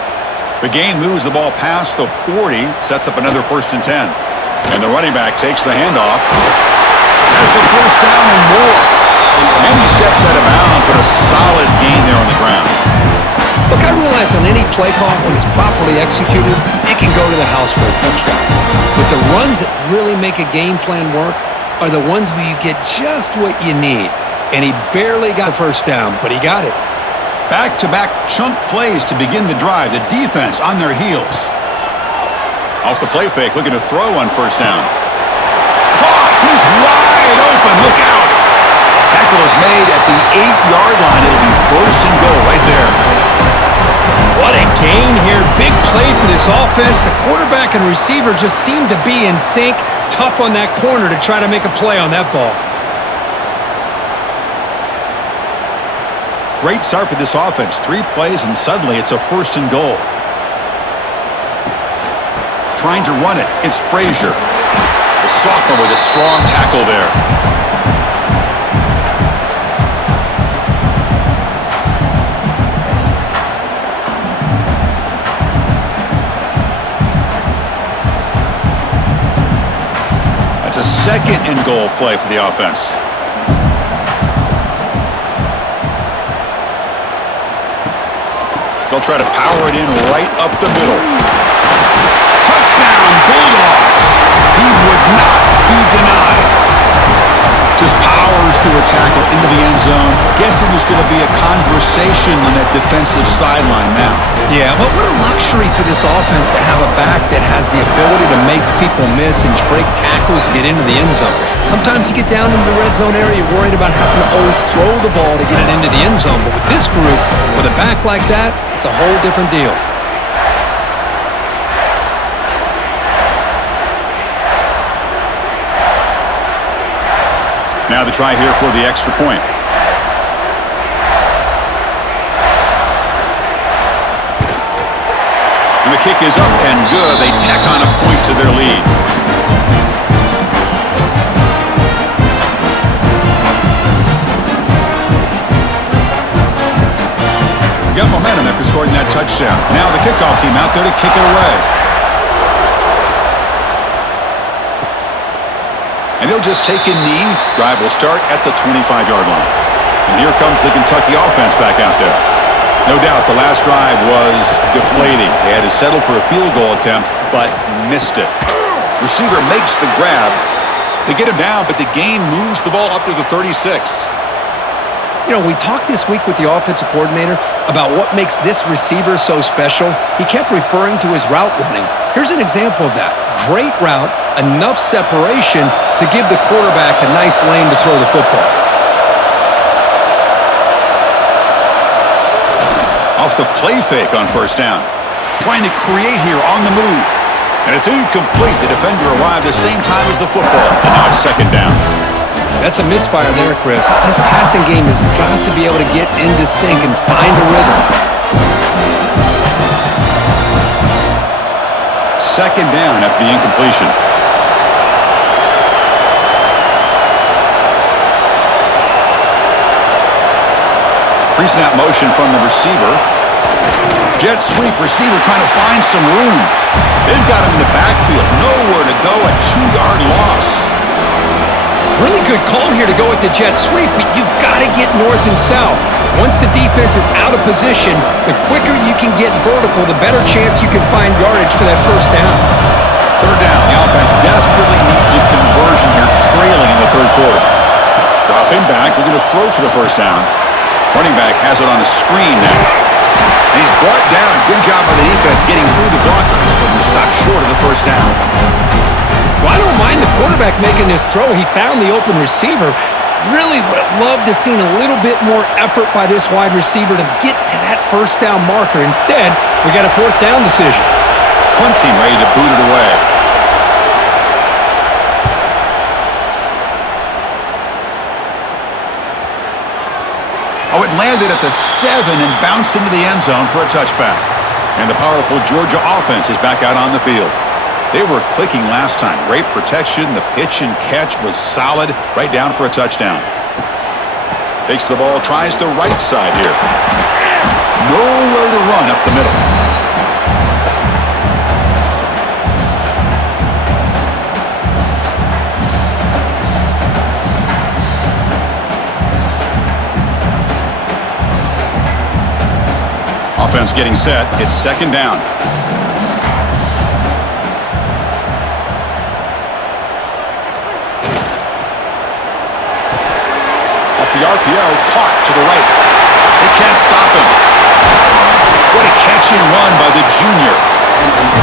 The game moves the ball past the 40, sets up another 1st and 10. And the running back takes the handoff. Has the 1st down and more. And he steps out of bounds, but a solid gain there on the ground. Look, I realize on any play call, when it's properly executed, it can go to the house for a touchdown. But the runs that really make a game plan work are the ones where you get just what you need. And he barely got a 1st down, but he got it. Back-to-back chunk plays to begin the drive. The defense on their heels. Off the play fake, looking to throw on first down. Caught! He's wide open. Look out! Tackle is made at the 8-yard line. It'll be first and goal right there. What a gain here. Big play for this offense. The quarterback and receiver just seem to be in sync. Tough on that corner to try to make a play on that ball. Great start for this offense. 3 plays, and suddenly it's a first and goal. Trying to run it. It's Frazier. The sophomore with a strong tackle there. That's a second and goal play for the offense. They'll try to power it in right up the middle. Touchdown, Bulldogs! He would not be denied. Just powers through a tackle into the end zone. Guessing there's going to be a conversation on that defensive sideline now. Yeah, but what a luxury for this offense to have a back that has the ability to make people miss and break tackles to get into the end zone. Sometimes you get down into the red zone area, you're worried about having to always throw the ball to get it into the end zone. But with this group, with a back like that, it's a whole different deal. Now the try here for the extra point. And the kick is up and good. They tack on a point to their lead. Got momentum after scoring that touchdown. Now the kickoff team out there to kick it away. And he'll just take a knee. Drive will start at the 25-yard line. And here comes the Kentucky offense back out there. No doubt the last drive was deflating. They had to settle for a field goal attempt, but missed it. Receiver makes the grab. They get him down, but the gain moves the ball up to the 36. You know, we talked this week with the offensive coordinator about what makes this receiver so special. He kept referring to his route running. Here's an example of that. Great route, enough separation to give the quarterback a nice lane to throw the football. Off the play fake on first down. Trying to create here on the move. And it's incomplete. The defender arrived the same time as the football. And now it's second down. That's a misfire there, Chris. This passing game has got to be able to get into sync and find a rhythm. Second down after the incompletion. Pre-snap motion from the receiver. Jet sweep, receiver trying to find some room. They've got him in the backfield. Nowhere to go, a 2-yard loss. Really good call here to go with the jet sweep, but you've got to get north and south. Once the defense is out of position, the quicker you can get vertical, the better chance you can find yardage for that first down. Third down. The offense desperately needs a conversion here, trailing in the third quarter. Dropping back, looking to throw for the first down. Running back has it on a screen now. And he's brought down. Good job by the defense getting through the blockers, but he stopped short of the first down. Well, I don't mind the quarterback making this throw. He found the open receiver. Really would have loved to seen a little bit more effort by this wide receiver to get to that first down marker. Instead, we got a fourth down decision. Punt team ready to boot it away. Oh, it landed at the 7 and bounced into the end zone for a touchback. And the powerful Georgia offense is back out on the field. They were clicking last time. Great protection. The pitch and catch was solid. Right down for a touchdown. Takes the ball, tries the right side here. Nowhere to run up the middle. Offense getting set. It's second down. Off the RPO, caught to the right. They can't stop him. junior.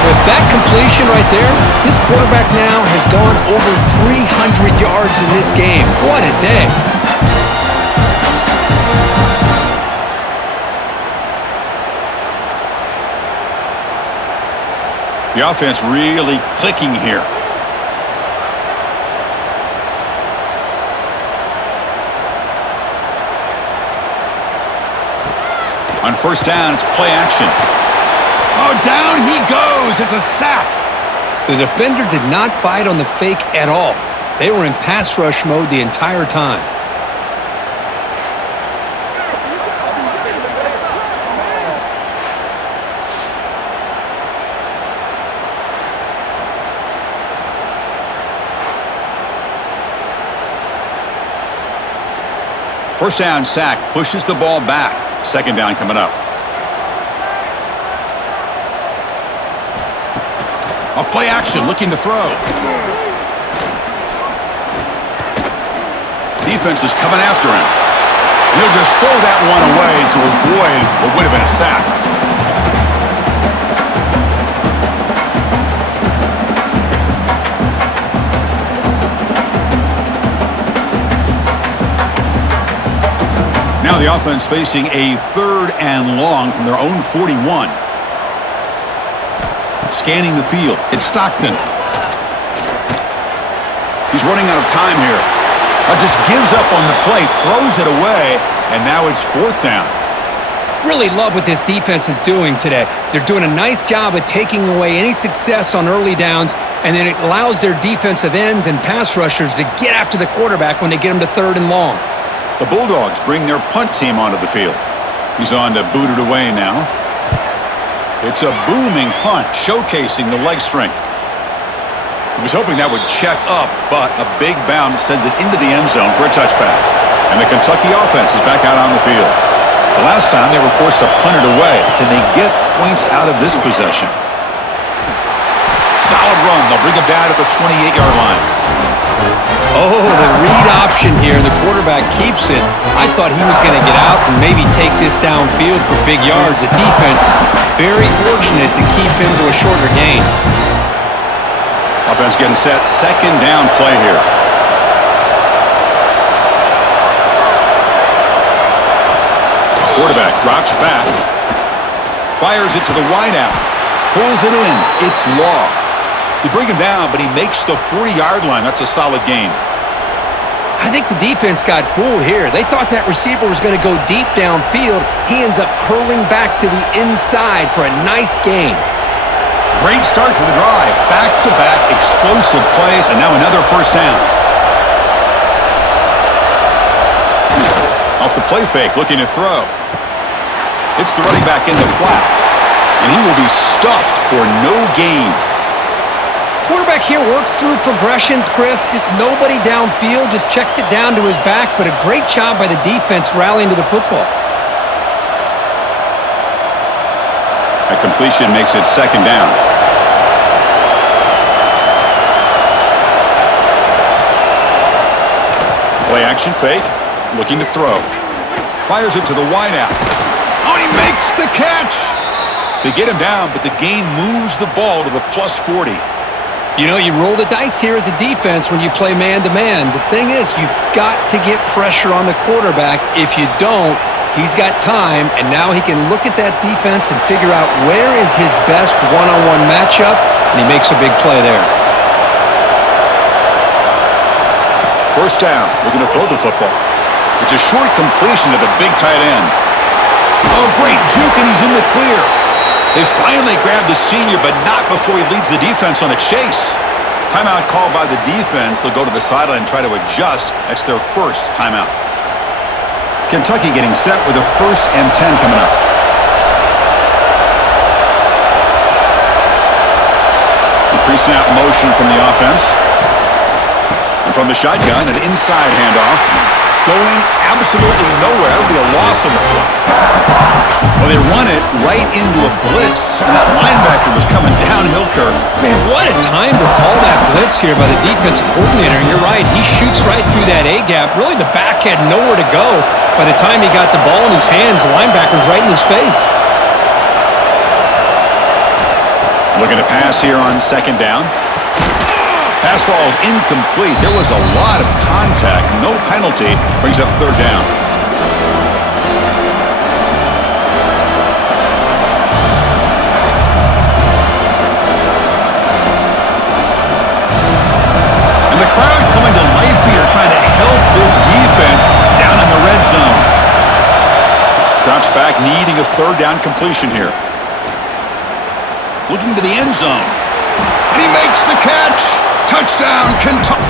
With that completion right there, this quarterback now has gone over 300 yards in this game. What a day. The offense really clicking here. On first down, it's play action. Oh, down he goes. It's a sack. The defender did not bite on the fake at all. They were in pass rush mode the entire time. First down sack pushes the ball back. Second down coming up. A play action looking to throw. Defense is coming after him. He'll just throw that one away to avoid what would have been a sack. Now the offense facing a third and long from their own 41. Scanning the field. It's Stockton. He's running out of time here. Just gives up on the play, throws it away, and now it's fourth down. Really love what this defense is doing today. They're doing a nice job of taking away any success on early downs, and then it allows their defensive ends and pass rushers to get after the quarterback when they get him to third and long. The Bulldogs bring their punt team onto the field. He's on to boot it away now. It's a booming punt, showcasing the leg strength. He was hoping that would check up, but a big bounce sends it into the end zone for a touchback. And the Kentucky offense is back out on the field. The last time they were forced to punt it away. Can they get points out of this possession? Solid run. They'll bring it down at the 28-yard line. Oh, the read option here. The quarterback keeps it. I thought he was going to get out and maybe take this downfield for big yards. The defense very fortunate to keep him to a shorter gain. Offense getting set. Second down play here. Quarterback drops back. Fires it to the wideout. Pulls it in. It's Law. They bring him down, but he makes the 40-yard line. That's a solid gain. I think the defense got fooled here. They thought that receiver was going to go deep downfield. He ends up curling back to the inside for a nice gain. Great start for the drive. Back-to-back explosive plays, and now another first down. Off the play fake, looking to throw. It's the running back in the flat, and he will be stuffed for no gain. Quarterback here works through progressions, Chris. Just nobody downfield, just checks it down to his back, but a great job by the defense rallying to the football. A completion makes it second down. Play action fake, looking to throw. Fires it to the wideout. Oh, he makes the catch! They get him down, but the gain moves the ball to the plus 40. You know, you roll the dice here as a defense when you play man-to-man. The thing is, you've got to get pressure on the quarterback. If you don't, he's got time, and now he can look at that defense and figure out where is his best one-on-one matchup, and he makes a big play there. First down, looking to throw the football. It's a short completion to the big tight end. Oh, great juke, and he's in the clear. They finally grabbed the senior, but not before he leads the defense on a chase. Timeout called by the defense. They'll go to the sideline and try to adjust. That's their first timeout. Kentucky getting set with a 1st and 10 coming up. The pre-snap motion from the offense. And from the shotgun, an inside handoff. Going absolutely nowhere. That would be a loss on the play. Well, they run it right into a blitz. And that linebacker was coming downhill, Kirk. Man, what a time to call that blitz here by the defensive coordinator. And you're right, he shoots right through that A-gap. Really, the back had nowhere to go. By the time he got the ball in his hands, the linebacker's right in his face. Looking to pass here on second down. Pass falls incomplete. There was a lot of contact. No penalty. Brings up third down. And the crowd coming to life here, trying to help this defense down in the red zone. Drops back, needing a third down completion here. Looking to the end zone. And he makes the catch. Touchdown, Kentucky.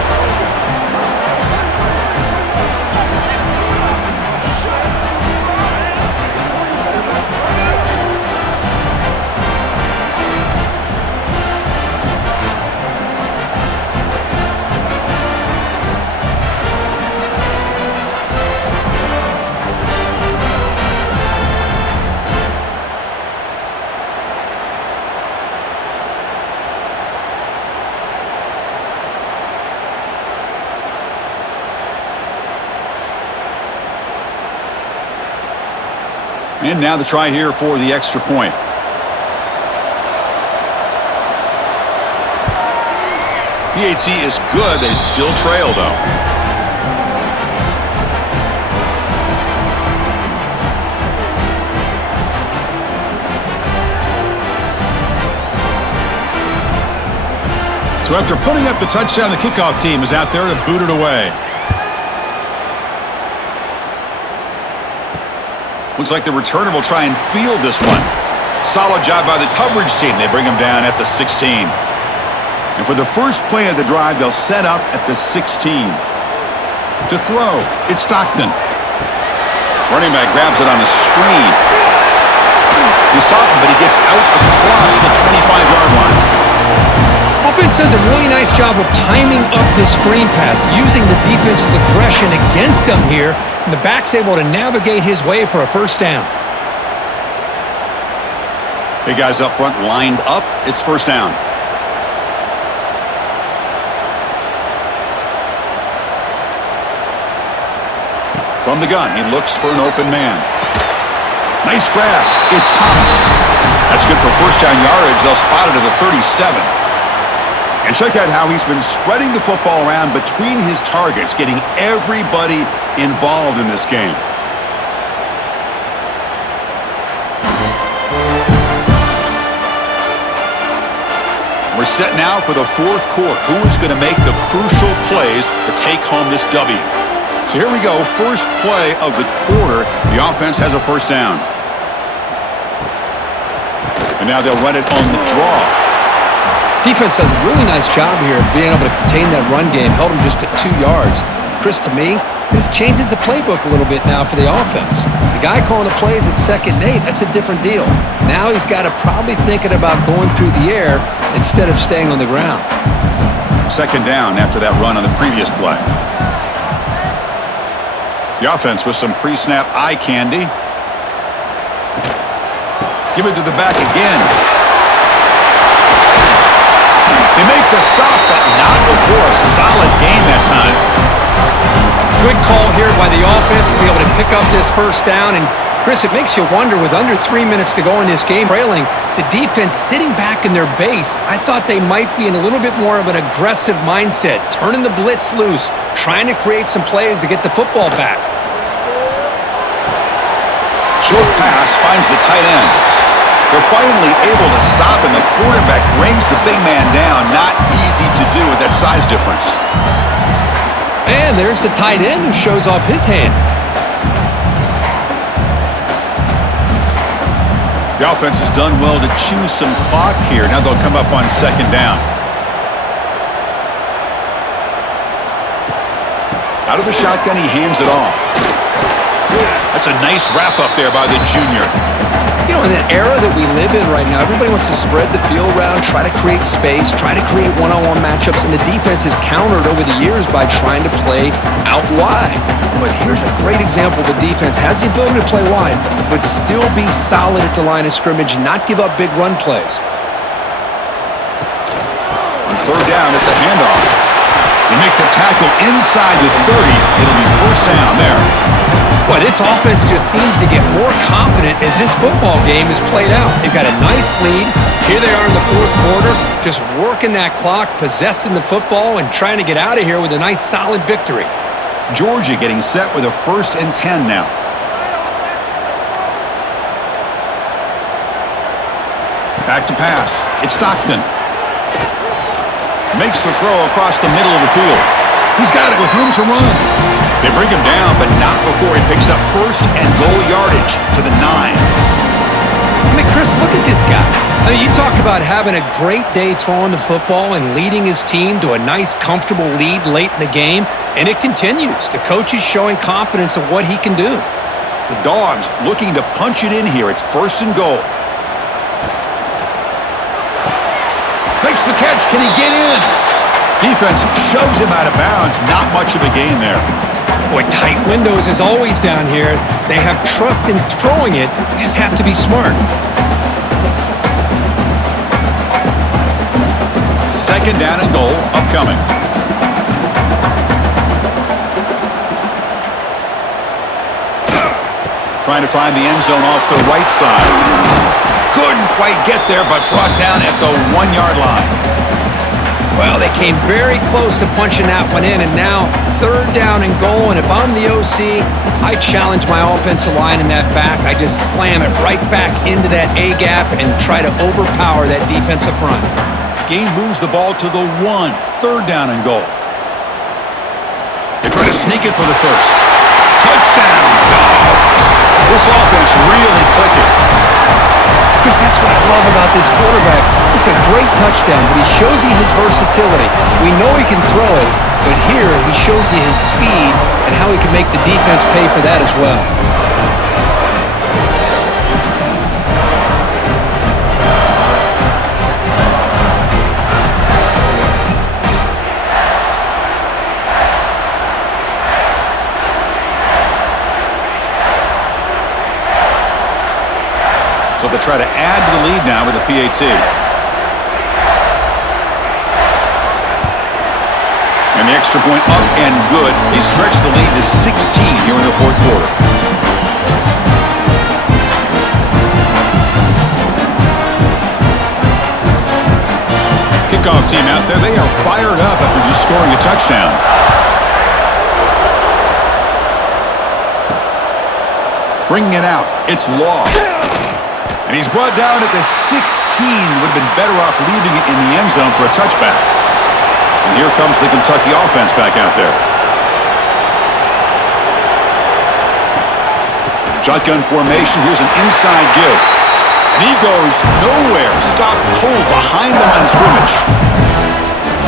And now the try here for the extra point. PAT is good. They still trail, though. So after putting up the touchdown, the kickoff team is out there to boot it away. Looks like the returner will try and field this one. Solid job by the coverage team. They bring him down at the 16. And for the first play of the drive, they'll set up at the 16. To throw, it's Stockton. Running back grabs it on a screen. He's stopped, but he gets out across the 25-yard line. Offense does a really nice job of timing up this screen pass, using the defense's aggression against them here, and the back's able to navigate his way for a first down. Big guys up front lined up. It's first down. From the gun, he looks for an open man. Nice grab. It's Thomas. That's good for first down yardage. They'll spot it at the 37. And check out how he's been spreading the football around between his targets, getting everybody involved in this game. We're set now for the fourth quarter. Who is going to make the crucial plays to take home this W? So here we go. First play of the quarter. The offense has a first down. And now they'll run it on the draw. Defense does a really nice job here of being able to contain that run game. Held him just at 2 yards. Chris, to me, this changes the playbook a little bit now for the offense. The guy calling the plays at 2nd and 8, that's a different deal. Now he's got to probably thinking about going through the air instead of staying on the ground. Second down after that run on the previous play. The offense with some pre-snap eye candy. Give it to the back again. They make the stop, but not before a solid gain that time. Good call here by the offense to be able to pick up this first down. And, Chris, it makes you wonder, with under 3 minutes to go in this game, trailing, the defense sitting back in their base, I thought they might be in a little bit more of an aggressive mindset, turning the blitz loose, trying to create some plays to get the football back. Short pass finds the tight end. They're finally able to stop, and the quarterback brings the big man down. Not easy to do with that size difference. And there's the tight end who shows off his hands. The offense has done well to chew some clock here. Now they'll come up on second down. Out of the shotgun, he hands it off. That's a nice wrap-up there by the junior. You know, in that era that we live in right now, everybody wants to spread the field around, try to create space, try to create one-on-one matchups, and the defense has countered over the years by trying to play out wide. But here's a great example. The defense has the ability to play wide, but still be solid at the line of scrimmage and not give up big run plays. On third down, it's a handoff. They make the tackle inside the 30. It'll be first down there. Well, this offense just seems to get more confident as this football game is played out. They've got a nice lead. Here they are in the fourth quarter, just working that clock, possessing the football, and trying to get out of here with a nice, solid victory. Georgia getting set with a 1st and 10 now. Back to pass. It's Stockton. Makes the throw across the middle of the field. He's got it with room to run. They bring him down, but not before he picks up 1st and goal yardage to the 9. I mean, Chris, look at this guy. I mean, you talk about having a great day throwing the football and leading his team to a nice, comfortable lead late in the game, and it continues. The coach is showing confidence of what he can do. The Dogs looking to punch it in here. It's 1st and goal. Makes the catch. Can he get in? Defense shoves him out of bounds. Not much of a gain there. Boy, tight windows is always down here. They have trust in throwing it. You just have to be smart. 2nd down and goal upcoming. Trying to find the end zone off the right side. Couldn't quite get there, but brought down at the 1-yard line. Well, they came very close to punching that one in, and now 3rd down and goal, and if I'm the OC, I challenge my offensive line in that back. I just slam it right back into that A-gap and try to overpower that defensive front. Game moves the ball to the 1. 3rd down and goal. They try to sneak it for the 1st. Touchdown, Dogs. This offense really clicking. Chris, that's what I love about this quarterback. It's a great touchdown, but he shows you his versatility. We know he can throw it, but here he shows you his speed and how he can make the defense pay for that as well. So they try to add to the lead now with a PAT. And the extra point up and good. They stretch the lead to 16 here in the 4th quarter. Kickoff team out there. They are fired up after just scoring a touchdown. Bringing it out. It's Law. And he's brought down at the 16. Would have been better off leaving it in the end zone for a touchback. And here comes the Kentucky offense back out there. Shotgun formation. Here's an inside give. And he goes nowhere. Stopped cold behind the line of scrimmage.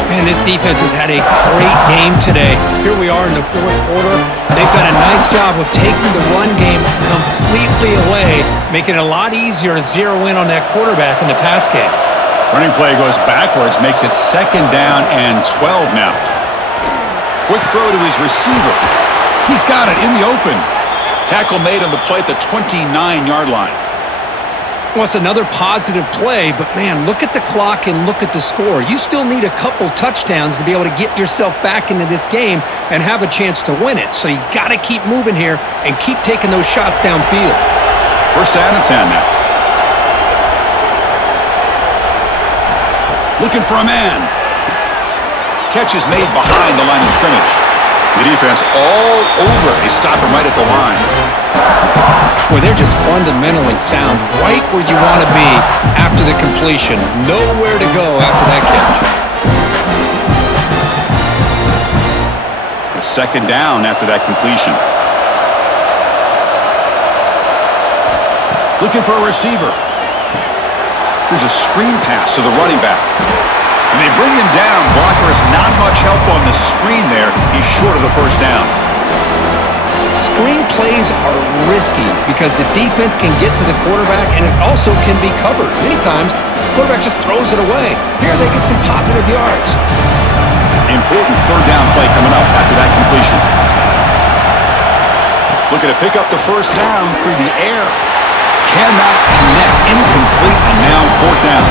Man, this defense has had a great game today. Here we are in the 4th quarter. They've done a nice job of taking the run game completely away, making it a lot easier to zero in on that quarterback in the pass game. Running play goes backwards, makes it 2nd down and 12 now. Quick throw to his receiver. He's got it in the open. Tackle made on the play at the 29-yard line. Well, it's another positive play, but man, look at the clock and look at the score. You still need a couple touchdowns to be able to get yourself back into this game and have a chance to win it. So you got to keep moving here and keep taking those shots downfield. 1st down and 10 now. Looking for a man. Catch is made behind the line of scrimmage. The defense all over. They stop him right at the line. Well, they're just fundamentally sound right where you want to be after the completion. Nowhere to go after that catch. It's 2nd down after that completion. Looking for a receiver. Here's a screen pass to the running back. And they bring him down. Blocker has not much help on the screen there. He's short of the 1st down. Screen plays are risky because the defense can get to the quarterback and it also can be covered. Many times, the quarterback just throws it away. Here they get some positive yards. Important 3rd down play coming up after that completion. Looking to pick up the 1st down through the air. Cannot connect. Incomplete, and now 4th down.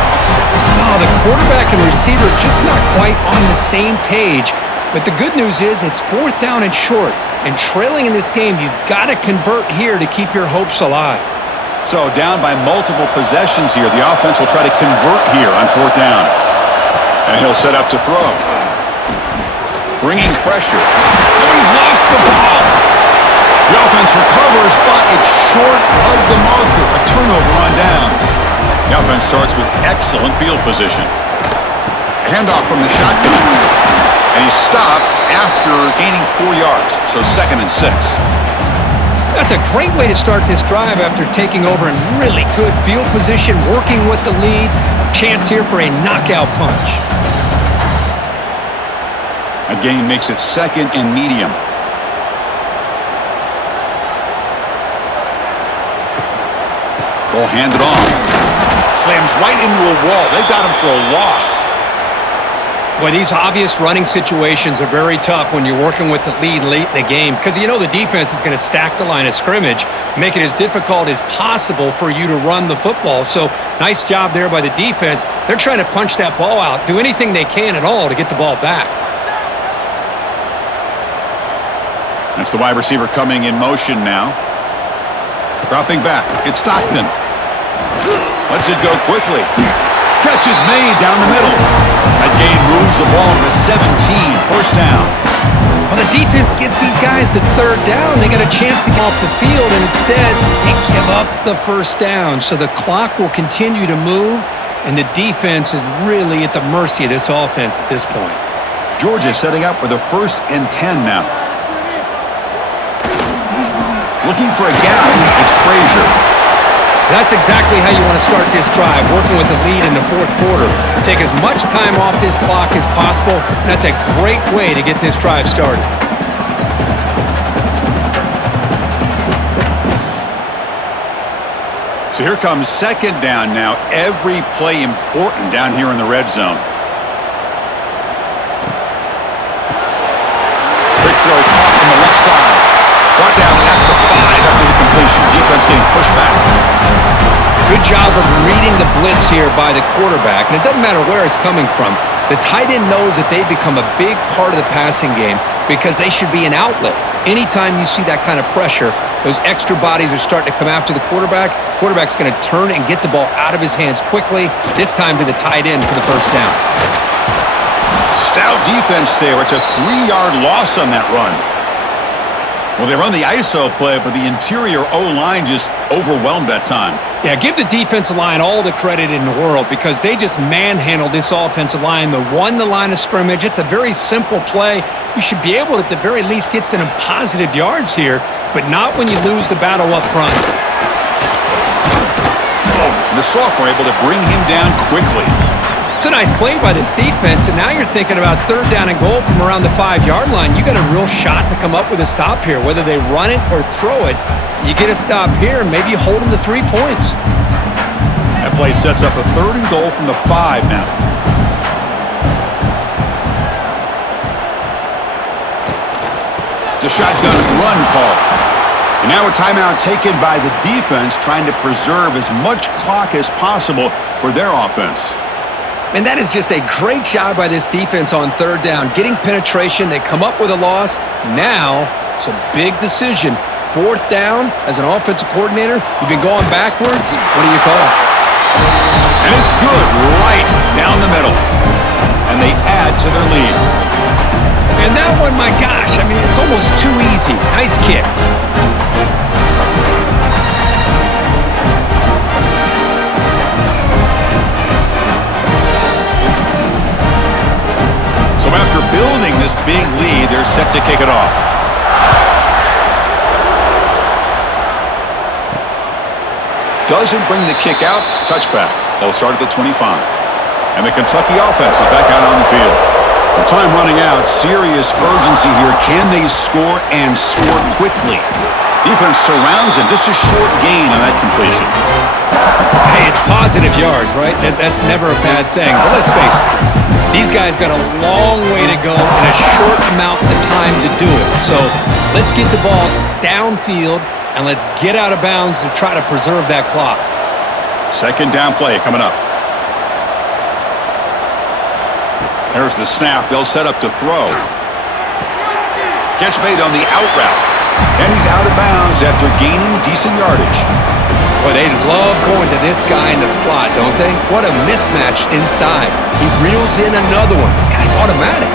Oh, the quarterback and receiver just not quite on the same page. But the good news is it's 4th down and short. And trailing in this game, you've got to convert here to keep your hopes alive. So down by multiple possessions here. The offense will try to convert here on 4th down. And he'll set up to throw. Bringing pressure. Oh, he's lost the ball. The offense recovers, but it's short of the marker. A turnover on downs. The offense starts with excellent field position. A handoff from the shotgun. And he's stopped after gaining 4 yards. So 2nd and 6. That's a great way to start this drive after taking over in really good field position, working with the lead. Chance here for a knockout punch. A gain makes it 2nd and medium. Ball handed off. Slams right into a wall. They've got him for a loss. Boy, these obvious running situations are very tough when you're working with the lead late in the game because you know the defense is going to stack the line of scrimmage, make it as difficult as possible for you to run the football. So nice job there by the defense. They're trying to punch that ball out, do anything they can at all to get the ball back. That's the wide receiver coming in motion now. Dropping back. It's Stockton. Lets it go quickly. Catch is made down the middle. That gain moves the ball to the 17. 1st down. Well, the defense gets these guys to 3rd down. They got a chance to get off the field, and instead they give up the 1st down. So the clock will continue to move, and the defense is really at the mercy of this offense at this point. Georgia setting up for the 1st and 10 now. Looking for a gap. It's Frazier. That's exactly how you want to start this drive, working with the lead in the 4th quarter. Take as much time off this clock as possible. That's a great way to get this drive started. So here comes 2nd down now. Every play important down here in the red zone. Quick throw caught on the left side. Brought down at the 5 after the completion. Defense getting pushed back. Good job of reading the blitz here by the quarterback, and it doesn't matter where it's coming from. The tight end knows that they've become a big part of the passing game because they should be an outlet. Anytime you see that kind of pressure, those extra bodies are starting to come after the quarterback. Quarterback's going to turn and get the ball out of his hands quickly, this time to the tight end for the 1st down. Stout defense there. It's a 3-yard loss on that run. Well, they run the ISO play, but the interior O-line just overwhelmed that time. Yeah, give the defensive line all the credit in the world because they just manhandled this offensive line. They won the line of scrimmage. It's a very simple play. You should be able to, at the very least, get some positive yards here, but not when you lose the battle up front. And the sophomore able to bring him down quickly. It's a nice play by this defense, and now you're thinking about 3rd down and goal from around the 5-yard line. You got a real shot to come up with a stop here. Whether they run it or throw it, you get a stop here, and maybe you hold them to 3 points. That play sets up a 3rd and goal from the 5 now. It's a shotgun run call. And now a timeout taken by the defense, trying to preserve as much clock as possible for their offense. And that is just a great job by this defense on 3rd down. Getting penetration, they come up with a loss. Now, it's a big decision. 4th down, as an offensive coordinator, you've been going backwards. What do you call? And it's good right down the middle. And they add to their lead. And that one, my gosh, I mean, it's almost too easy. Nice kick. So after building this big lead, they're set to kick it off. Doesn't bring the kick out. Touchback. They'll start at the 25. And the Kentucky offense is back out on the field. With time running out, serious urgency here. Can they score and score quickly? Defense surrounds him. Just a short gain on that completion. Hey, it's positive yards, right? That's never a bad thing. But let's face it, Chris. These guys got a long way to go in a short amount of time to do it. So let's get the ball downfield and let's get out of bounds to try to preserve that clock. 2nd down play coming up. There's the snap. They'll set up to throw. Catch made on the out route. And he's out of bounds after gaining decent yardage. Well, they love going to this guy in the slot, don't they? What a mismatch inside. He reels in another one. This guy's automatic.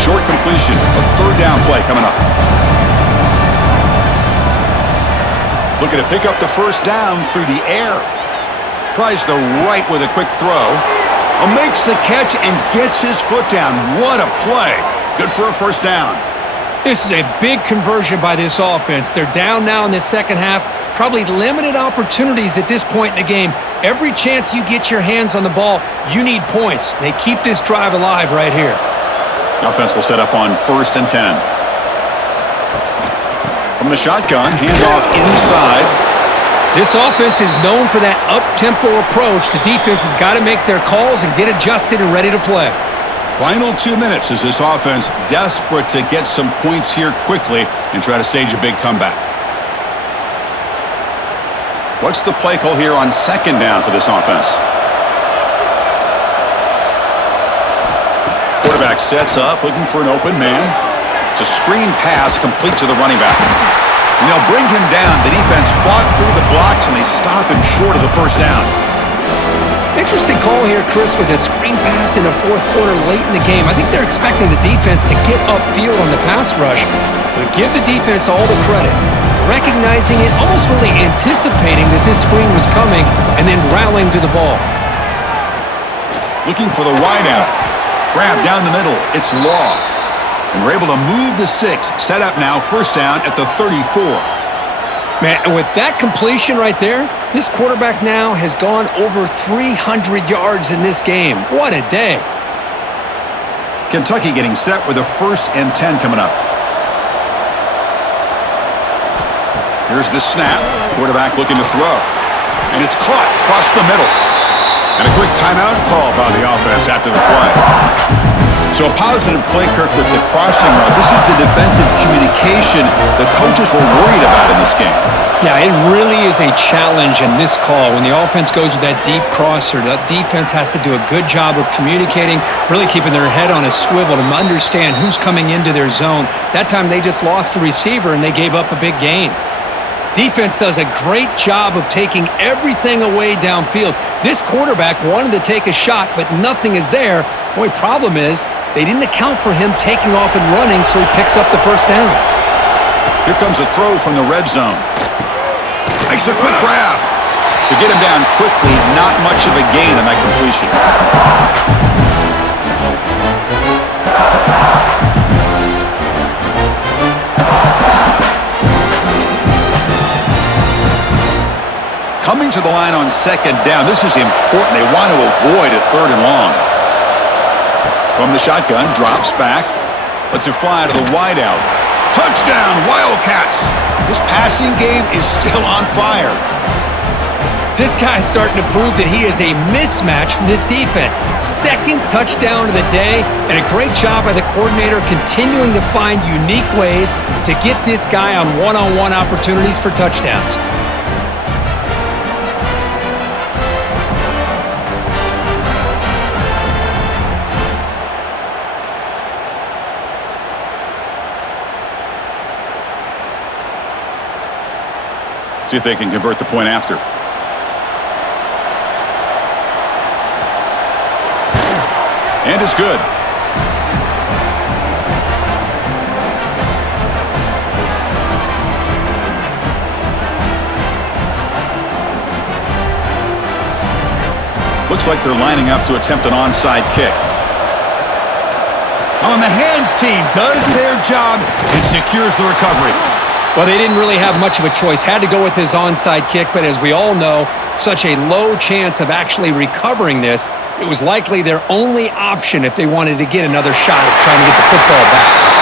Short completion. A third down play coming up. Looking to pick up the first down through the air. Tries the right with a quick throw. Makes the catch and gets his foot down. What a play. Good for a first down. This is a big conversion by this offense. They're down now in the second half. Probably limited opportunities at this point in the game. Every chance you get your hands on the ball, you need points. They keep this drive alive right here. Offense will set up on 1st and 10. From the shotgun, handoff inside. This offense is known for that up-tempo approach. The defense has got to make their calls and get adjusted and ready to play. Final 2 minutes as this offense desperate to get some points here quickly and try to stage a big comeback. What's the play call here on 2nd down for this offense? Quarterback sets up, looking for an open man. It's a screen pass complete to the running back. And they'll bring him down. The defense fought through the blocks, and they stop him short of the first down. Interesting call here, Chris, with a screen pass in the 4th quarter late in the game. I think they're expecting the defense to get upfield on the pass rush, but give the defense all the credit. Recognizing it, almost really anticipating that this screen was coming, and then rallying to the ball. Looking for the wideout. Grab down the middle. It's Law. And we're able to move the sticks. Set up now, first down at the 34. Man, and with that completion right there, this quarterback now has gone over 300 yards in this game. What a day. Kentucky getting set with a 1st and 10 coming up. Here's the snap. Quarterback looking to throw. And it's caught across the middle. And a quick timeout call by the offense after the play. So a positive play, Kirk, with the crossing route. This is the defensive communication the coaches were worried about in this game. Yeah, it really is a challenge in this call. When the offense goes with that deep crosser, the defense has to do a good job of communicating, really keeping their head on a swivel to understand who's coming into their zone. That time they just lost the receiver and they gave up a big gain. Defense does a great job of taking everything away downfield. This quarterback wanted to take a shot, but nothing is there. The only problem is they didn't account for him taking off and running, so he picks up the first down. Here comes a throw from the red zone. Makes a quick grab. To get him down quickly, not much of a gain on that completion. Coming to the line on 2nd down. This is important. They want to avoid a 3rd and long. From the shotgun, drops back. Lets it fly to the wideout. Touchdown, Wildcats! This passing game is still on fire. This guy's starting to prove that he is a mismatch from this defense. 2nd touchdown of the day, and a great job by the coordinator continuing to find unique ways to get this guy on one-on-one opportunities for touchdowns. See if they can convert the point after. And it's good. Looks like they're lining up to attempt an onside kick. On the hands team does their job and secures the recovery. Well, they didn't really have much of a choice. Had to go with his onside kick, but as we all know, such a low chance of actually recovering this. It was likely their only option if they wanted to get another shot at trying to get the football back.